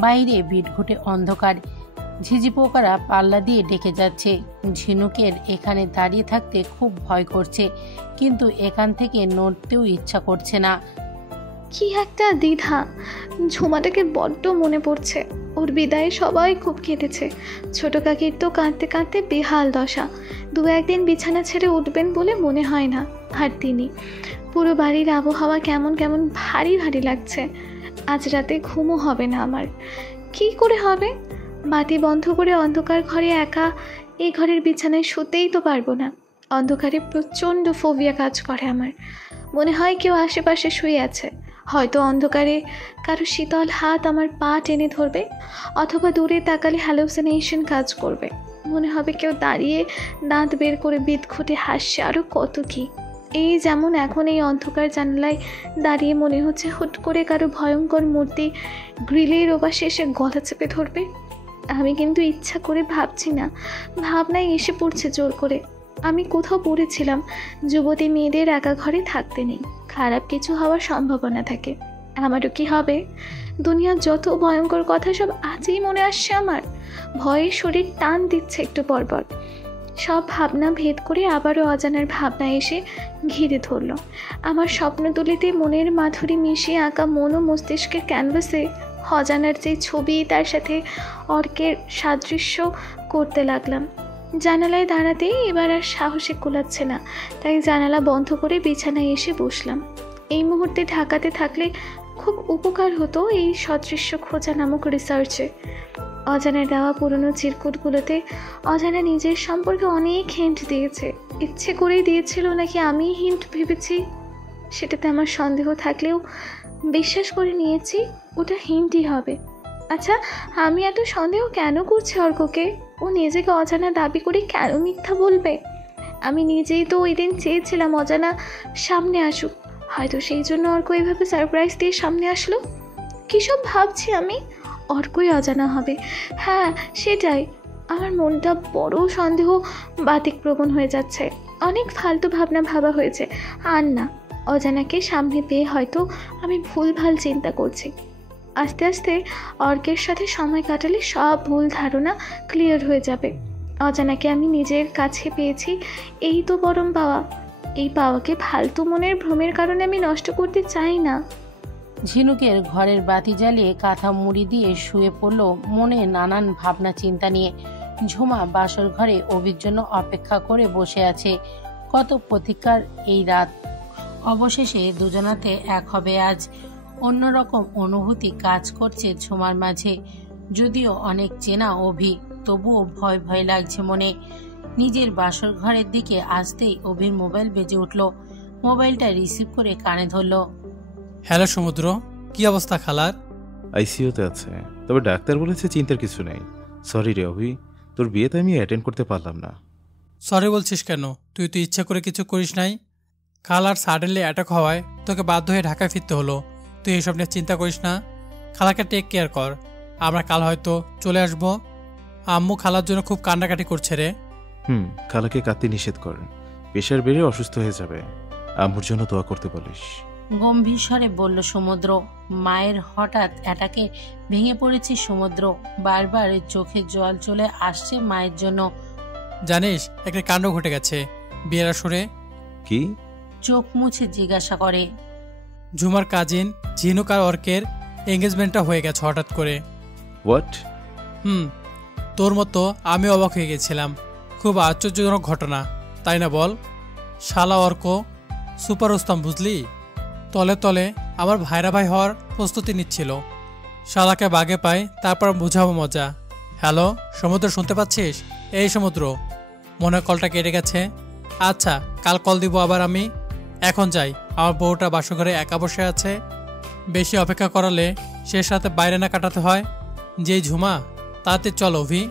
বাইরে বিটঘুটে অন্ধকার, ঝিঝি পোকারা পাল্লা দিয়ে ডেকে যাচ্ছে। ঝিনুকের এখানে দাঁড়িয়ে থাকতে খুব ভয় করছে, কিন্তু এখান থেকে নড়তেও ইচ্ছা করছে না। কি একটা দ্বিধা। ঝুমাটাকে বড্ড মনে পড়ছে। ওর বিদায়ে সবাই খুব কেঁদেছে। ছোট কাকির তো কাঁদতে কাঁদতে বেহাল দশা। দু একদিন বিছানা ছেড়ে উঠবেন বলে মনে হয় না। আর তিনি, পুরো বাড়ির আবহাওয়া কেমন কেমন ভারী ভারী লাগছে। আজ রাতে ঘুমও হবে না আমার। কি করে হবে? বাতি বন্ধ করে অন্ধকার ঘরে একা এই ঘরের বিছানায় শুতেই তো পারবো না। অন্ধকারে প্রচণ্ড ফোবিয়া কাজ করে আমার। মনে হয় কেউ আশেপাশে শুয়ে আছে। হয়তো অন্ধকারে কারো শীতল হাত আমার পা টেনে ধরবে, অথবা দূরে তাকালে হ্যালুসিনেশন কাজ করবে। মনে হবে কেউ দাঁড়িয়ে দাঁত বের করে বিদঘুটে হাসছে, আরও কত কি। এই যেমন এখন এই অন্ধকার জানলায় দাঁড়িয়ে মনে হচ্ছে হুট করে কারো ভয়ঙ্কর মূর্তি গ্রিলের ওপাশে এসে গলা চেপে ধরবে। আমি কিন্তু ইচ্ছা করে ভাবছি না, ভাবনায় এসে পড়ছে জোর করে। আমি কোথাও পড়েছিলাম যুবতী মেয়েদের একা ঘরে থাকতে নেই, খারাপ কিছু হওয়ার সম্ভাবনা থাকে। আমারও কি হবে? দুনিয়ার যত ভয়ঙ্কর কথা সব আজই মনে আসছে আমার। ভয়ে শরীর টান দিচ্ছে একটু পরপর। সব ভাবনা ভেদ করে আবারও অজানার ভাবনা এসে ঘিরে ধরল। আমার স্বপ্নতুলিতে মনের মাধুরী মিশিয়ে আঁকা মন ও মস্তিষ্কের ক্যানভাসে অজানার যে ছবি তার সাথে অর্কের সাদৃশ্য করতে লাগলাম। জানালায় দাঁড়াতেই এবার আর সাহসে কুলাচ্ছে না, তাই জানালা বন্ধ করে বিছানায় এসে বসলাম। এই মুহূর্তে ঢাকাতে থাকলে খুব উপকার হতো এই সদৃশ্য খোঁজা নামক রিসার্চে। অজানার দেওয়া পুরনো চিরকুটগুলোতে অজানা নিজের সম্পর্কে অনেক হিন্ট দিয়েছে। ইচ্ছে করেই দিয়েছিল নাকি আমি হিন্ট ভেবেছি সেটাতে আমার সন্দেহ থাকলেও বিশ্বাস করে নিয়েছি ওটা হিন্টই হবে। আচ্ছা, আমি এত সন্দেহ কেন করছি অর্ককে? ও নিজেকে অজানা দাবি করে কেন মিথ্যা বলবে? আমি নিজেই তো ওই দিন চেয়েছিলাম অজানা সামনে আসুক, হয়তো সেই জন্য অর্ক এভাবে সারপ্রাইজ দিয়ে সামনে আসলো। কী সব ভাবছি আমি? অর্কই অজানা হবে, হ্যাঁ সেটাই। আমার মনটা বড় সন্দেহ বাতিকপ্রবণ হয়ে যাচ্ছে। অনেক ফালতু ভাবনা ভাবা হয়েছে, আর না, অজানাকে সামনে পেয়ে হয়তো আমি ভুলভাল চিন্তা করছি। আস্তে আস্তে অর্কের সাথে সময় কাটালে সব ভুল ধারণা ক্লিয়ার হয়ে যাবে। অজানাকে আমি নিজের কাছে পেয়েছি, এই তো পরম পাওয়া। এই পাওয়াকে ফালতু মনের ভ্রমের কারণে আমি নষ্ট করতে চাই না। ঝিনুকের ঘরের বাতি জ্বালিয়ে কাঁথা মুড়ি দিয়ে শুয়ে পড়ল মনে নানান ভাবনা চিন্তা নিয়ে। ঝুমা বাসর ঘরে অভির জন্য অপেক্ষা করে বসে আছে। কত প্রতীক্ষার এই রাত, অবশেষে দুজনাতে এক হবে আজ। অন্যরকম অনুভূতি কাজ করছে ঝুমার মাঝে। যদিও অনেক চেনা অভি, তবুও ভয় ভয় লাগছে মনে। নিজের বাসর ঘরের দিকে আসতেই অভির মোবাইল বেজে উঠল। মোবাইলটা রিসিভ করে কানে ধরল। হ্যালো সমুদ্র, কি অবস্থা খালার? আইসিইউতে আছে, তবে ডাক্তার বলেছে চিন্তার কিছু নেই। সরি রে অভি, তোর বিয়েতে আমি অ্যাটেন্ড করতে পারলাম না। সরি বলছিস কেন? তুই তো ইচ্ছা করে কিছু করিস নাই। খালার সাডেনলি অ্যাটাক হওয়ায় তোকে বাধ্য হয়ে ঢাকায় ফিরতে হলো। তুই এসব নিয়ে চিন্তা করিস না, খালাকে টেক কেয়ার কর। আমরা কাল হয়তো চলে আসবো। আম্মু খালার জন্য খুব কান্নাকাটি করছে রে। খালাকে কাঁদতে নিষেধ কর, প্রেশার বেড়ে অসুস্থ হয়ে যাবে। আম্মুর জন্য দোয়া করতে বলিস। গম্ভীর স্বরে বলল সমুদ্র। মায়ের হঠাৎ অ্যাটাকে ভেঙে পড়েছে সমুদ্র। বারবার চোখে জল চলে আসছে মায়ের জন্য। জানিস একটা কাণ্ড ঘটে গেছে বিয়ের আসরে। কি? চোখ মুছে জিজ্ঞাসা করে। ঝুমার কাজিন ঝিনুক আর অর্কের এঙ্গেজমেন্টটা হয়ে গেছে হঠাৎ করে। হোয়াট? তোর মতো আমি অবাক হয়ে গেছিলাম। খুব আশ্চর্যজনক ঘটনা, তাই না বল? শালা অর্ক সুপার ওস্তাম, বুঝলি? তলে তলে আমার ভাইরা ভাই হওয়ার প্রস্তুতি নিচ্ছিল। শালাকে বাগে পাই, তারপর বোঝাবো মজা। হ্যালো সমুদ্র, শুনতে পাচ্ছিস? এই সমুদ্র, মনে হয় কলটা কেটে গেছে। আচ্ছা, কাল কল দিব আবার আমি। এখন যাই, আমার বউটা বাসঘরে একা বসে আছে। বেশি অপেক্ষা করালে সে সাথে বাইরে না কাটাতে হয়। যেই ঝুমা, তাতে চল অভি।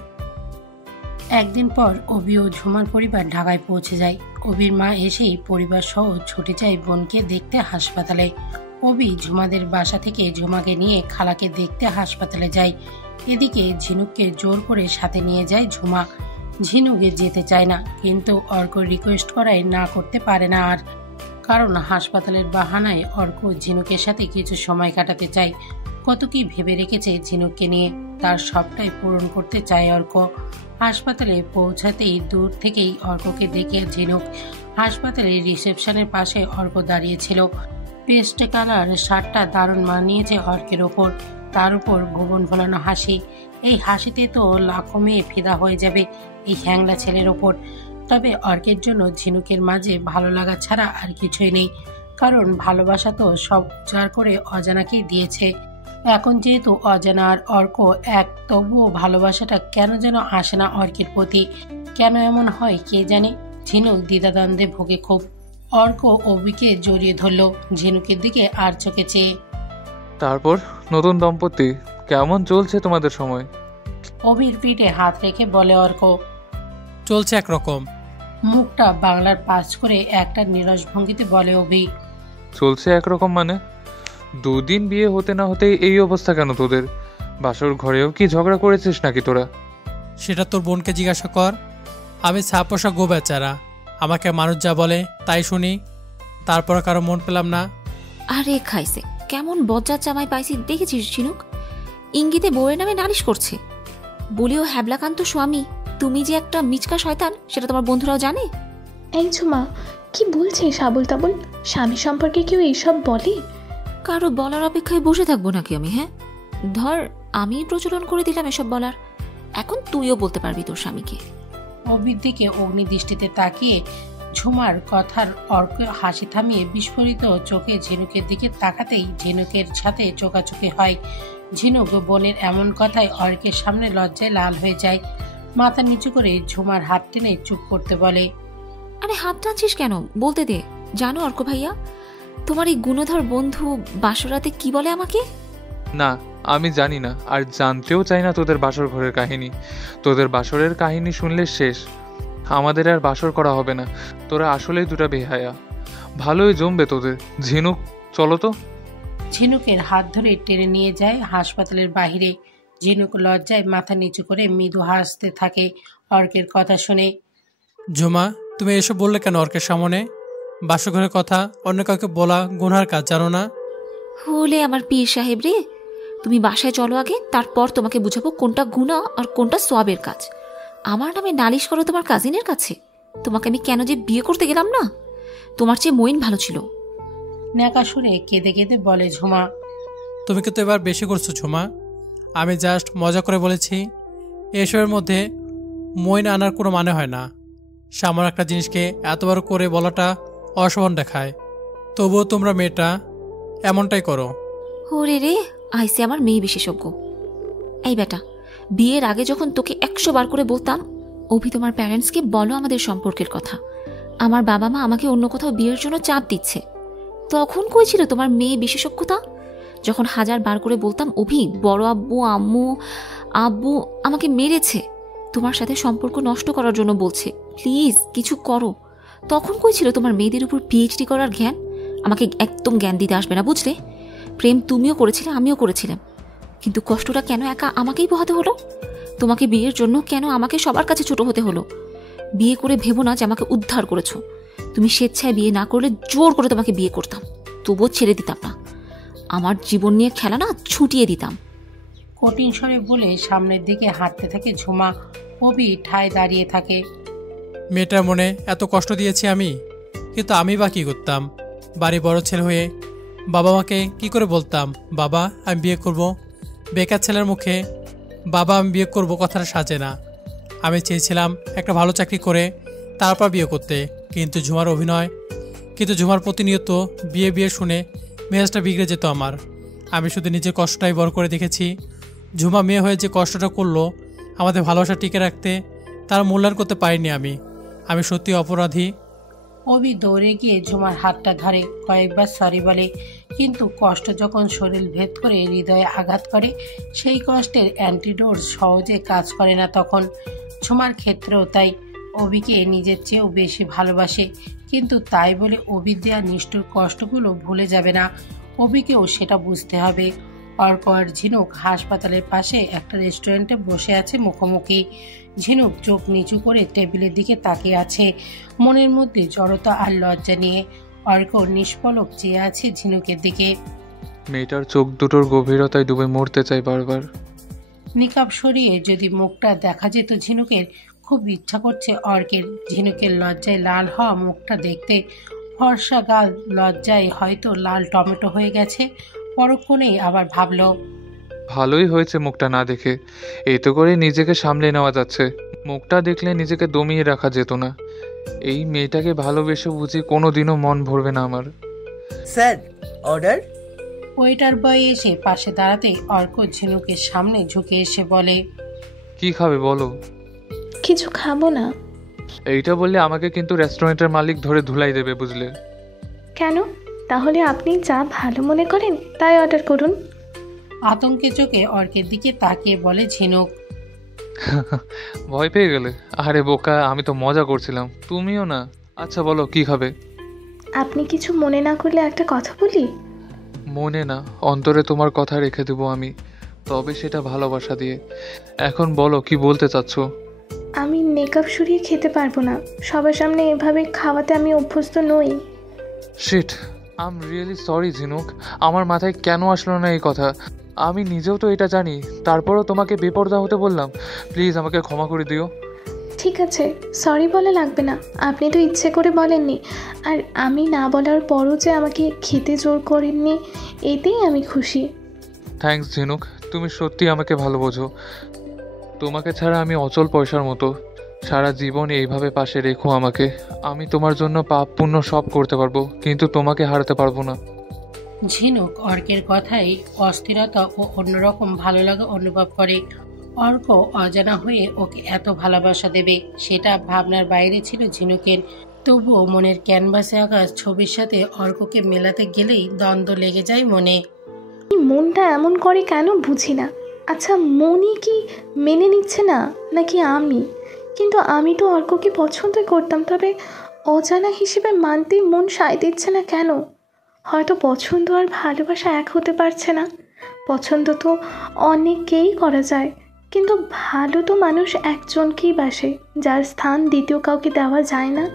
একদিন পর অভি ও ঝুমার পরিবার ঢাকায় পৌঁছে যায়। অভির মা এসেই পরিবার সহ ছুটে যায় বোনকে দেখতে হাসপাতালে। অভি ঝুমাদের বাসা থেকে ঝুমাকে নিয়ে খালাকে দেখতে হাসপাতালে যায়। এদিকে ঝিনুককে জোর করে সাথে নিয়ে যায় ঝুমা। ঝিনুকে যেতে চায় না, কিন্তু অর্ক রিকোয়েস্ট করায় না করতে পারে না আর। কারণ হাসপাতালের বাহানায় অর্ক ঝিনুকের সাথে কিছু সময় কাটাতে চায়। কত কি ভেবে রেখেছে ঝিনুককে নিয়ে, তার সবটাই পূরণ করতে চায় অর্ক। হাসপাতালে পৌঁছাতেই দূর থেকেই অর্ককে দেখে ঝিনুক। হাসপাতালের রিসেপশনের পাশে অর্ক দাঁড়িয়েছিল। পেস্ট কালার শার্টটা দারুণ মানিয়েছে অর্কের ওপর, তার উপর ভুবন ভোলানো হাসি। এই হাসিতে তো লাখো মেয়ে ফিদা হয়ে যাবে এই হ্যাংলা ছেলের ওপর। তবে অর্কের জন্য ঝিনুকের মাঝে ভালো লাগা ছাড়া আর কিছুই নেই, কারণ ভালোবাসা তো সব উজাড় করে অজানাকেই দিয়েছে। এখন যেহেতু অজানা আর অর্ক এক, তবুও ভালোবাসাটা কেন যেন আসে না অর্কের প্রতি। কেন এমন হয় কে জানে। ঝিনুক দ্বিধাদ্বন্দ্বে ভোগে খুব। অর্ক অভিকে জড়িয়ে ধরল ঝিনুকের দিকে আর চোখে চেয়ে। তারপর নতুন দম্পতি, কেমন চলছে তোমাদের সময়? অভির পিঠে হাত রেখে বলে অর্ক। চলছে একরকম। মুখটা বাংলার পাঁচ করে একটা নিরস ভঙ্গিতে বলে অভি। চলছে একরকম মানে? দুদিন বিয়ে হতে না হতেই এই অবস্থা কেন তোদের? বাসর ঘরেও কি ঝগড়া করেছিস নাকি তোরা? সেটা তোর বোনকে জিজ্ঞাসা কর। আমি ছাপোষা গো বেচারা, আমাকে মানুষ যা বলে তাই শুনি, তারপর কারো মন পেলাম না। আরে খাইছে, কেমন বজ্জাত জামাই পাইছি দেখেছিস ঝিনুক? ইঙ্গিতে বউয়ের নামে নালিশ করছে। বলিও হ্যাবলাকান্ত স্বামী, তুমি যে একটা মিচকা শয়তান সেটা তোমার বন্ধুরাও জানে? এই ঝুমা, কি বলছিস আবুল তাবুল? স্বামী সম্পর্কে কেউ এইসব বলে? কারো বলার অপেক্ষায় বসে থাকবো নাকি আমি? হ্যাঁ, ধর আমি প্রচলন করে দিলাম এসব বলার, এখন তুইও বলতে পারবি তোর স্বামীকে। অভির দিকে অগ্নিদৃষ্টিতে তাকিয়ে ঝুমার কথার অর্ক হাসি থামিয়ে বিস্ফোরিত চোখে ঝিনুকের দিকে তাকাতেই ঝিনুকের সাথে চোখাচোখি হয়। ঝিনুক বোনের এমন কথায় অর্কের সামনে লজ্জায় লাল হয়ে যায়। মাথা নিচু করে ঝুমার হাত টেনে চুপ করতে বলে। আরে হাত টানছিস কেন, বলতে দে। জানো অর্ক ভাইয়া, তোমার এই গুণধর বন্ধু বাসরাতে কি বলে আমাকে? না, আমি জানি না, আর জানতেও চাই না তোদের বাসর ঘরের কাহিনী। তোদের বাসরের কাহিনী শুনলে শেষ, আমাদের আর বাসর করা হবে না। তোরা আসলেই দুটা বেহায়া, ভালোই জমবে তোদের। ঝিনুক, চলো তো। ঝিনুকের হাত ধরে টেনে নিয়ে যায় হাসপাতালের বাহিরে। ঝিনুক লজ্জায় মাথা নিচু করে মৃদু হাসতে থাকে অর্কের কথা শুনে। ঝুমা, তুমি এসব বললে কেন অর্কের সামনে? বাসঘরের কথা অন্য কাউকে বলা গুনহার কাজ, জানো না? হলে আমার পীর সাহেব রে, তুমি বাসায় চলো আগে, তারপর তোমাকে বুঝাবো কোনটা গুনাহ আর কোনটা সওয়াবের কাজ। আমার নামে নালিশ করো তোমার কাজিনের কাছে? তোমাকে আমি কেন যে বিয়ে করতে গেলাম না, তোমার চেয়ে মইন ভালো ছিল। ন্যাকা সুরে কেঁদে কেঁদে বলে ঝুমা। তুমি কিন্তু এবার বেশি করছো ঝুমা, আমি জাস্ট মজা করে বলেছি। এসবের মধ্যে মইন আনার কোনো মানে হয় না। সামান্য একটা জিনিসকে এতবার করে বলাটা অশোভন দেখায়। তবুও তোমরা মেয়েটা এমনটাই করো। ওরে রে, আইসে আমার মেয়ে বিশেষজ্ঞ। এই বেটা, বিয়ের আগে যখন তোকে 100 বার করে বলতাম অভি তোমার প্যারেন্টসকে বলো আমাদের সম্পর্কের কথা, আমার বাবা মা আমাকে অন্য কোথাও বিয়ের জন্য চাপ দিচ্ছে, তখন কই ছিল তোমার মেয়ে বিশেষজ্ঞতা? যখন 1000 বার করে বলতাম অভি বড় আব্বু আম্মু আব্বু আমাকে মেরেছে, তোমার সাথে সম্পর্ক নষ্ট করার জন্য বলছে, প্লিজ কিছু করো, তখন কই ছিল তোমার মেয়েদের উপর পিএইচডি করার জ্ঞান? আমাকে একদম জ্ঞান দিতে আসবে না, বুঝলে? প্রেম তুমিও করেছিলে, আমিও করেছিলাম, কিন্তু কষ্টটা কেন একা আমাকেই পোহাতে হলো? তোমাকে বিয়ের জন্য কেন আমাকে সবার কাছে ছোট হতে হলো? বিয়ে করে ভেবো না যে আমাকে উদ্ধার করেছো। তুমি স্বেচ্ছায় বিয়ে না করলে জোর করে তোমাকে বিয়ে করতাম, তবুও ছেড়ে দিতাম না। আমার জীবন নিয়ে খেলা না ছুটিয়ে দিতাম। কঠিন স্বরে বলে সামনের দিকে হাঁটতে থাকে ঝুমা। অভি ঠায় দাঁড়িয়ে থাকে। মেয়েটার মনে এত কষ্ট দিয়েছি আমি, কিন্তু আমি বা কী করতাম? বাড়ি বড় ছেলে হয়ে বাবা মাকে কি করে বলতাম বাবা আমি বিয়ে করব? বেকার ছেলের মুখে বাবা আমি বিয়ে করব কথাটা সাজে না। আমি চেয়েছিলাম একটা ভালো চাকরি করে তারপর বিয়ে করতে, কিন্তু ঝুমার প্রতিনিয়ত বিয়ে বিয়ে শুনে মেজাজটা বিগড়ে যেত আমার। আমি শুধু নিজের কষ্টটাই বড় করে দেখেছি। ঝুমা মেয়ে হয়ে যে কষ্টটা করলো আমাদের ভালোবাসা টিকে রাখতে, তার মূল্যায়ন করতে পারিনি আমি সত্যি অপরাধী। অভি দৌড়ে গিয়ে ঝুমার হাতটা ধরে, কয়েকবার সরি বলে, কিন্তু কষ্ট যখন শরীর ভেদ করে হৃদয়ে আঘাত করে, সেই কষ্টের অ্যান্টিডোট সহজে কাজ করে না তখন। ঝুমার ক্ষেত্রেও তাই। অভিকে নিজের চেয়েও বেশি ভালোবাসে, কিন্তু তাই বলে অভির দেওয়া নিষ্ঠুর কষ্টগুলো ভুলে যাবে না। অভিকেও সেটা বুঝতে হবে। অর্ক আর ঝিনুক হাসপাতালের পাশে একটা রেস্টুরেন্টে বসে আছে মুখোমুখি। ঝিনুক চোখ নিচু করে টেবিলের দিকে তাকিয়ে আছে, মনের মধ্যে জড়তা আর লজ্জা নিয়ে। অর্ক নিষ্পলক চেয়ে আছে ঝিনুকের দিকে। মেয়েটার চোখ দুটোর গভীরতায় ডুবে মরতে চাই বারবার। নিকাব সরিয়ে যদি মুখটা দেখা যেত ঝিনুকের, খুব ইচ্ছা করছে অর্কের ঝিনুকের লজ্জায় লাল হওয়া মুখটা দেখতে। ফর্সা গাল লজ্জায় হয়তো লাল টমেটো হয়ে গেছে। পরক্ষণেই আবার ভাবল, ভালোই হয়েছে মুখটা না দেখে, এতে করে নিজেকে সামলে নেওয়া যাচ্ছে। মুখটা দেখলে নিজেকে দমিয়ে রাখা যেত না। এই মেয়েটাকে ভালোবেসে বুঝি কোনোদিনও মন ভরবে না আমার। Sir, order. ওয়েটার বয় এসে পাশে দাঁড়াতে অর্ক ঝিনুকের সামনে ঝুঁকে এসে বলে, কি খাবে বলো? কিছু খাবো না। এইটা বললে আমাকে কিন্তু রেস্টুরেন্টের মালিক ধরে ধুলাই দেবে, বুঝলে? কেন? তাহলে আপনি যা ভালো মনে করেন তাই অর্ডার করুন। আতঙ্কে চোখে অর্কের দিকে তাকিয়ে বলে ঝিনুক। ভয় পেয়ে গেলে? আরে বোকা, আমি তো মজা করছিলাম, তুমিও না। আচ্ছা বলো কি খাবে? আপনি কিছু মনে না করলে একটা কথা বলি? মনে না, অন্তরে তোমার কথা রেখে দেবো আমি, তবে সেটা ভালোবাসা দিয়ে। এখন বলো কি বলতে চাচ্ছ? আমি মেকআপ সরিয়ে খেতে পারবো না, সবার সামনে এভাবে খাওয়াতে আমি অভ্যস্ত নই। Shit, I am really sorry Jhinuk, আমার মাথায় কেন আসলো না এই কথা। আমি নিজেও তো এটা জানি, তারপরও তোমাকে বেপরদা হতে বললাম। প্লিজ আমাকে ক্ষমা করে দিও। ঠিক আছে, সরি বলা লাগবে না, আপনি তো ইচ্ছে করে বলেননি। আর আমি না বলার পরও যে আমাকে খেতে জোর করেননি, এতেই আমি খুশি। থ্যাঙ্কস ঝিনুক, তুমি সত্যি আমাকে ভালো বোঝো। তোমাকে ছাড়া আমি অচল পয়সার মতো। সারা জীবন এইভাবে পাশে রেখো আমাকে। আমি তোমার জন্য পাপ পুণ্য সব করতে পারবো, কিন্তু তোমাকে হারাতে পারবো না। ঝিনুক অর্কের কথাই অস্থিরতা ও অন্যরকম ভালো লাগা অনুভব করে। অর্ক অজানা হয়ে ওকে এত ভালোবাসা দেবে সেটা ভাবনার বাইরে ছিল ঝিনুকের। তবুও মনের ক্যানভাসে আঁকা ছবির সাথে অর্ককে মেলাতে গেলেই দ্বন্দ্ব লেগে যায় মনে। মনটা এমন করে কেন বুঝি না। আচ্ছা, মনই কি মেনে নিচ্ছে না নাকি আমি? কিন্তু আমি তো অর্ককে পছন্দ করতাম, তবে অজানা হিসেবে মানতেই মন সায় দিচ্ছে না কেন? হয়তো পছন্দ আর ভালোবাসা এক হতে পারছে না। পছন্দ তো অনেককেই করা যায়, কিন্তু ভালো তো মানুষ একজনকেই বাসে, যার স্থান দ্বিতীয় কাউকে দেওয়া যায় না।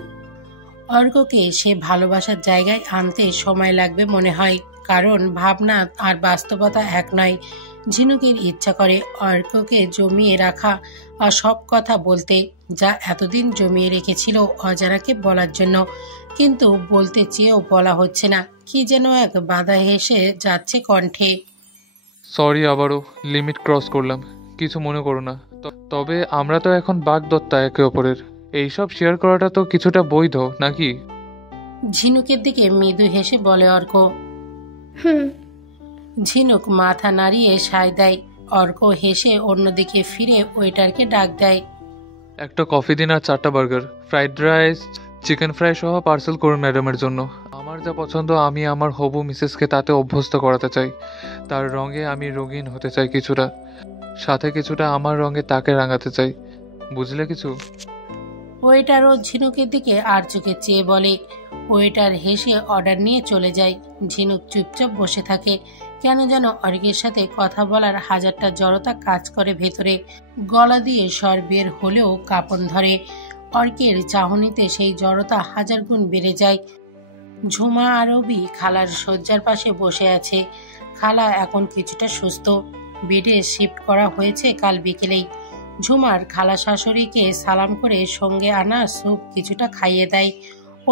অর্ককে সে ভালোবাসার জায়গায় আনতে সময় লাগবে মনে হয়, কারণ ভাবনা আর বাস্তবতা এক নয়। ঝিনুকের ইচ্ছা করে অর্ককে জমিয়ে রাখা আর সব কথা বলতে, যা এতদিন জমিয়ে রেখেছিল অজানাকে বলার জন্য, কিন্তু বলতে চেয়েও বলা হচ্ছে না। কি যেন এক বাধা হেসে যাচ্ছে কণ্ঠে। সরি, আবারও লিমিট ক্রস করলাম, কিছু মনে করো না। তবে আমরা তো এখন বাগদত্তা একে অপরের, এইসব শেয়ার করাটা তো কিছুটা বৈধ নাকি? ঝিনুকের দিকে মৃদু হেসে বলে অর্ক। ঝিনুক মাথা নাড়িয়ে সায় দেয়। অর্ক হেসে অন্যদিকে ফিরে ওয়েটারকে ডাক দেয়। একটা কফি দিন আর 4টা burger, fried rice, chicken fry সহ পার্সেল করুন ম্যাডামের জন্য। আমার যা পছন্দ আমি আমার হবু মিসেসকে তাতে অভ্যস্ত করাতে চাই। তার রঙে আমি রঙিন হতে চাই কিছুটা, সাথে কিছুটা আমার রঙে তাকে রাঙাতে চাই। বুঝলে কিছু? ওয়েটারও ঝিনুকের দিকে আর চোখে চেয়ে বলে। ওয়েটার হেসে অর্ডার নিয়ে চলে যায়। ঝিনুক চুপচাপ বসে থাকে। কেন যেন অর্কের সাথে কথা বলার হাজারটা জড়তা কাজ করে ভেতরে। গলা দিয়ে স্বর বের হলেও কাঁপন ধরে। অর্কের চাহনিতে সেই জড়তা হাজার গুণ বেড়ে যায়। ঝুমা আর অবি খালার শয্যার পাশে বসে আছে। খালা এখন কিছুটা সুস্থ, বেডে শিফট করা হয়েছে কাল বিকেলেই। ঝুমার খালা শাশুড়িকে সালাম করে সঙ্গে আনা স্যুপ কিছুটা খাইয়ে দেয়।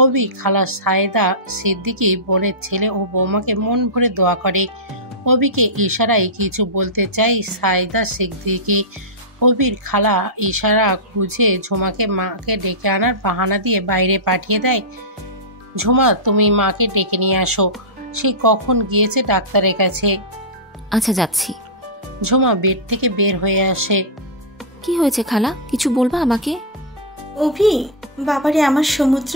অবি খালা সায়েদা সিদ্দিকী বোনের ছেলে ও বৌমাকে মন ভরে দোয়া করে। অবিকে ইশারায় কিছু বলতে চাই সায়েদা সিদ্দিকী। অবির খালা ইশারা বুঝে ঝুমাকে মাকে ডেকে আনার বাহানা দিয়ে বাইরে পাঠিয়ে দেয়। ঝুমা, তুমি মাকে ডেকে নিয়ে আসো, সে কখন গিয়েছে ডাক্তারের কাছে। আচ্ছা, যাচ্ছি। ঝুমা বেড থেকে বের হয়ে আসে। কি হয়েছে খালা, কিছু বলবা আমাকে? অভি, বাবারে আমার সমুদ্র।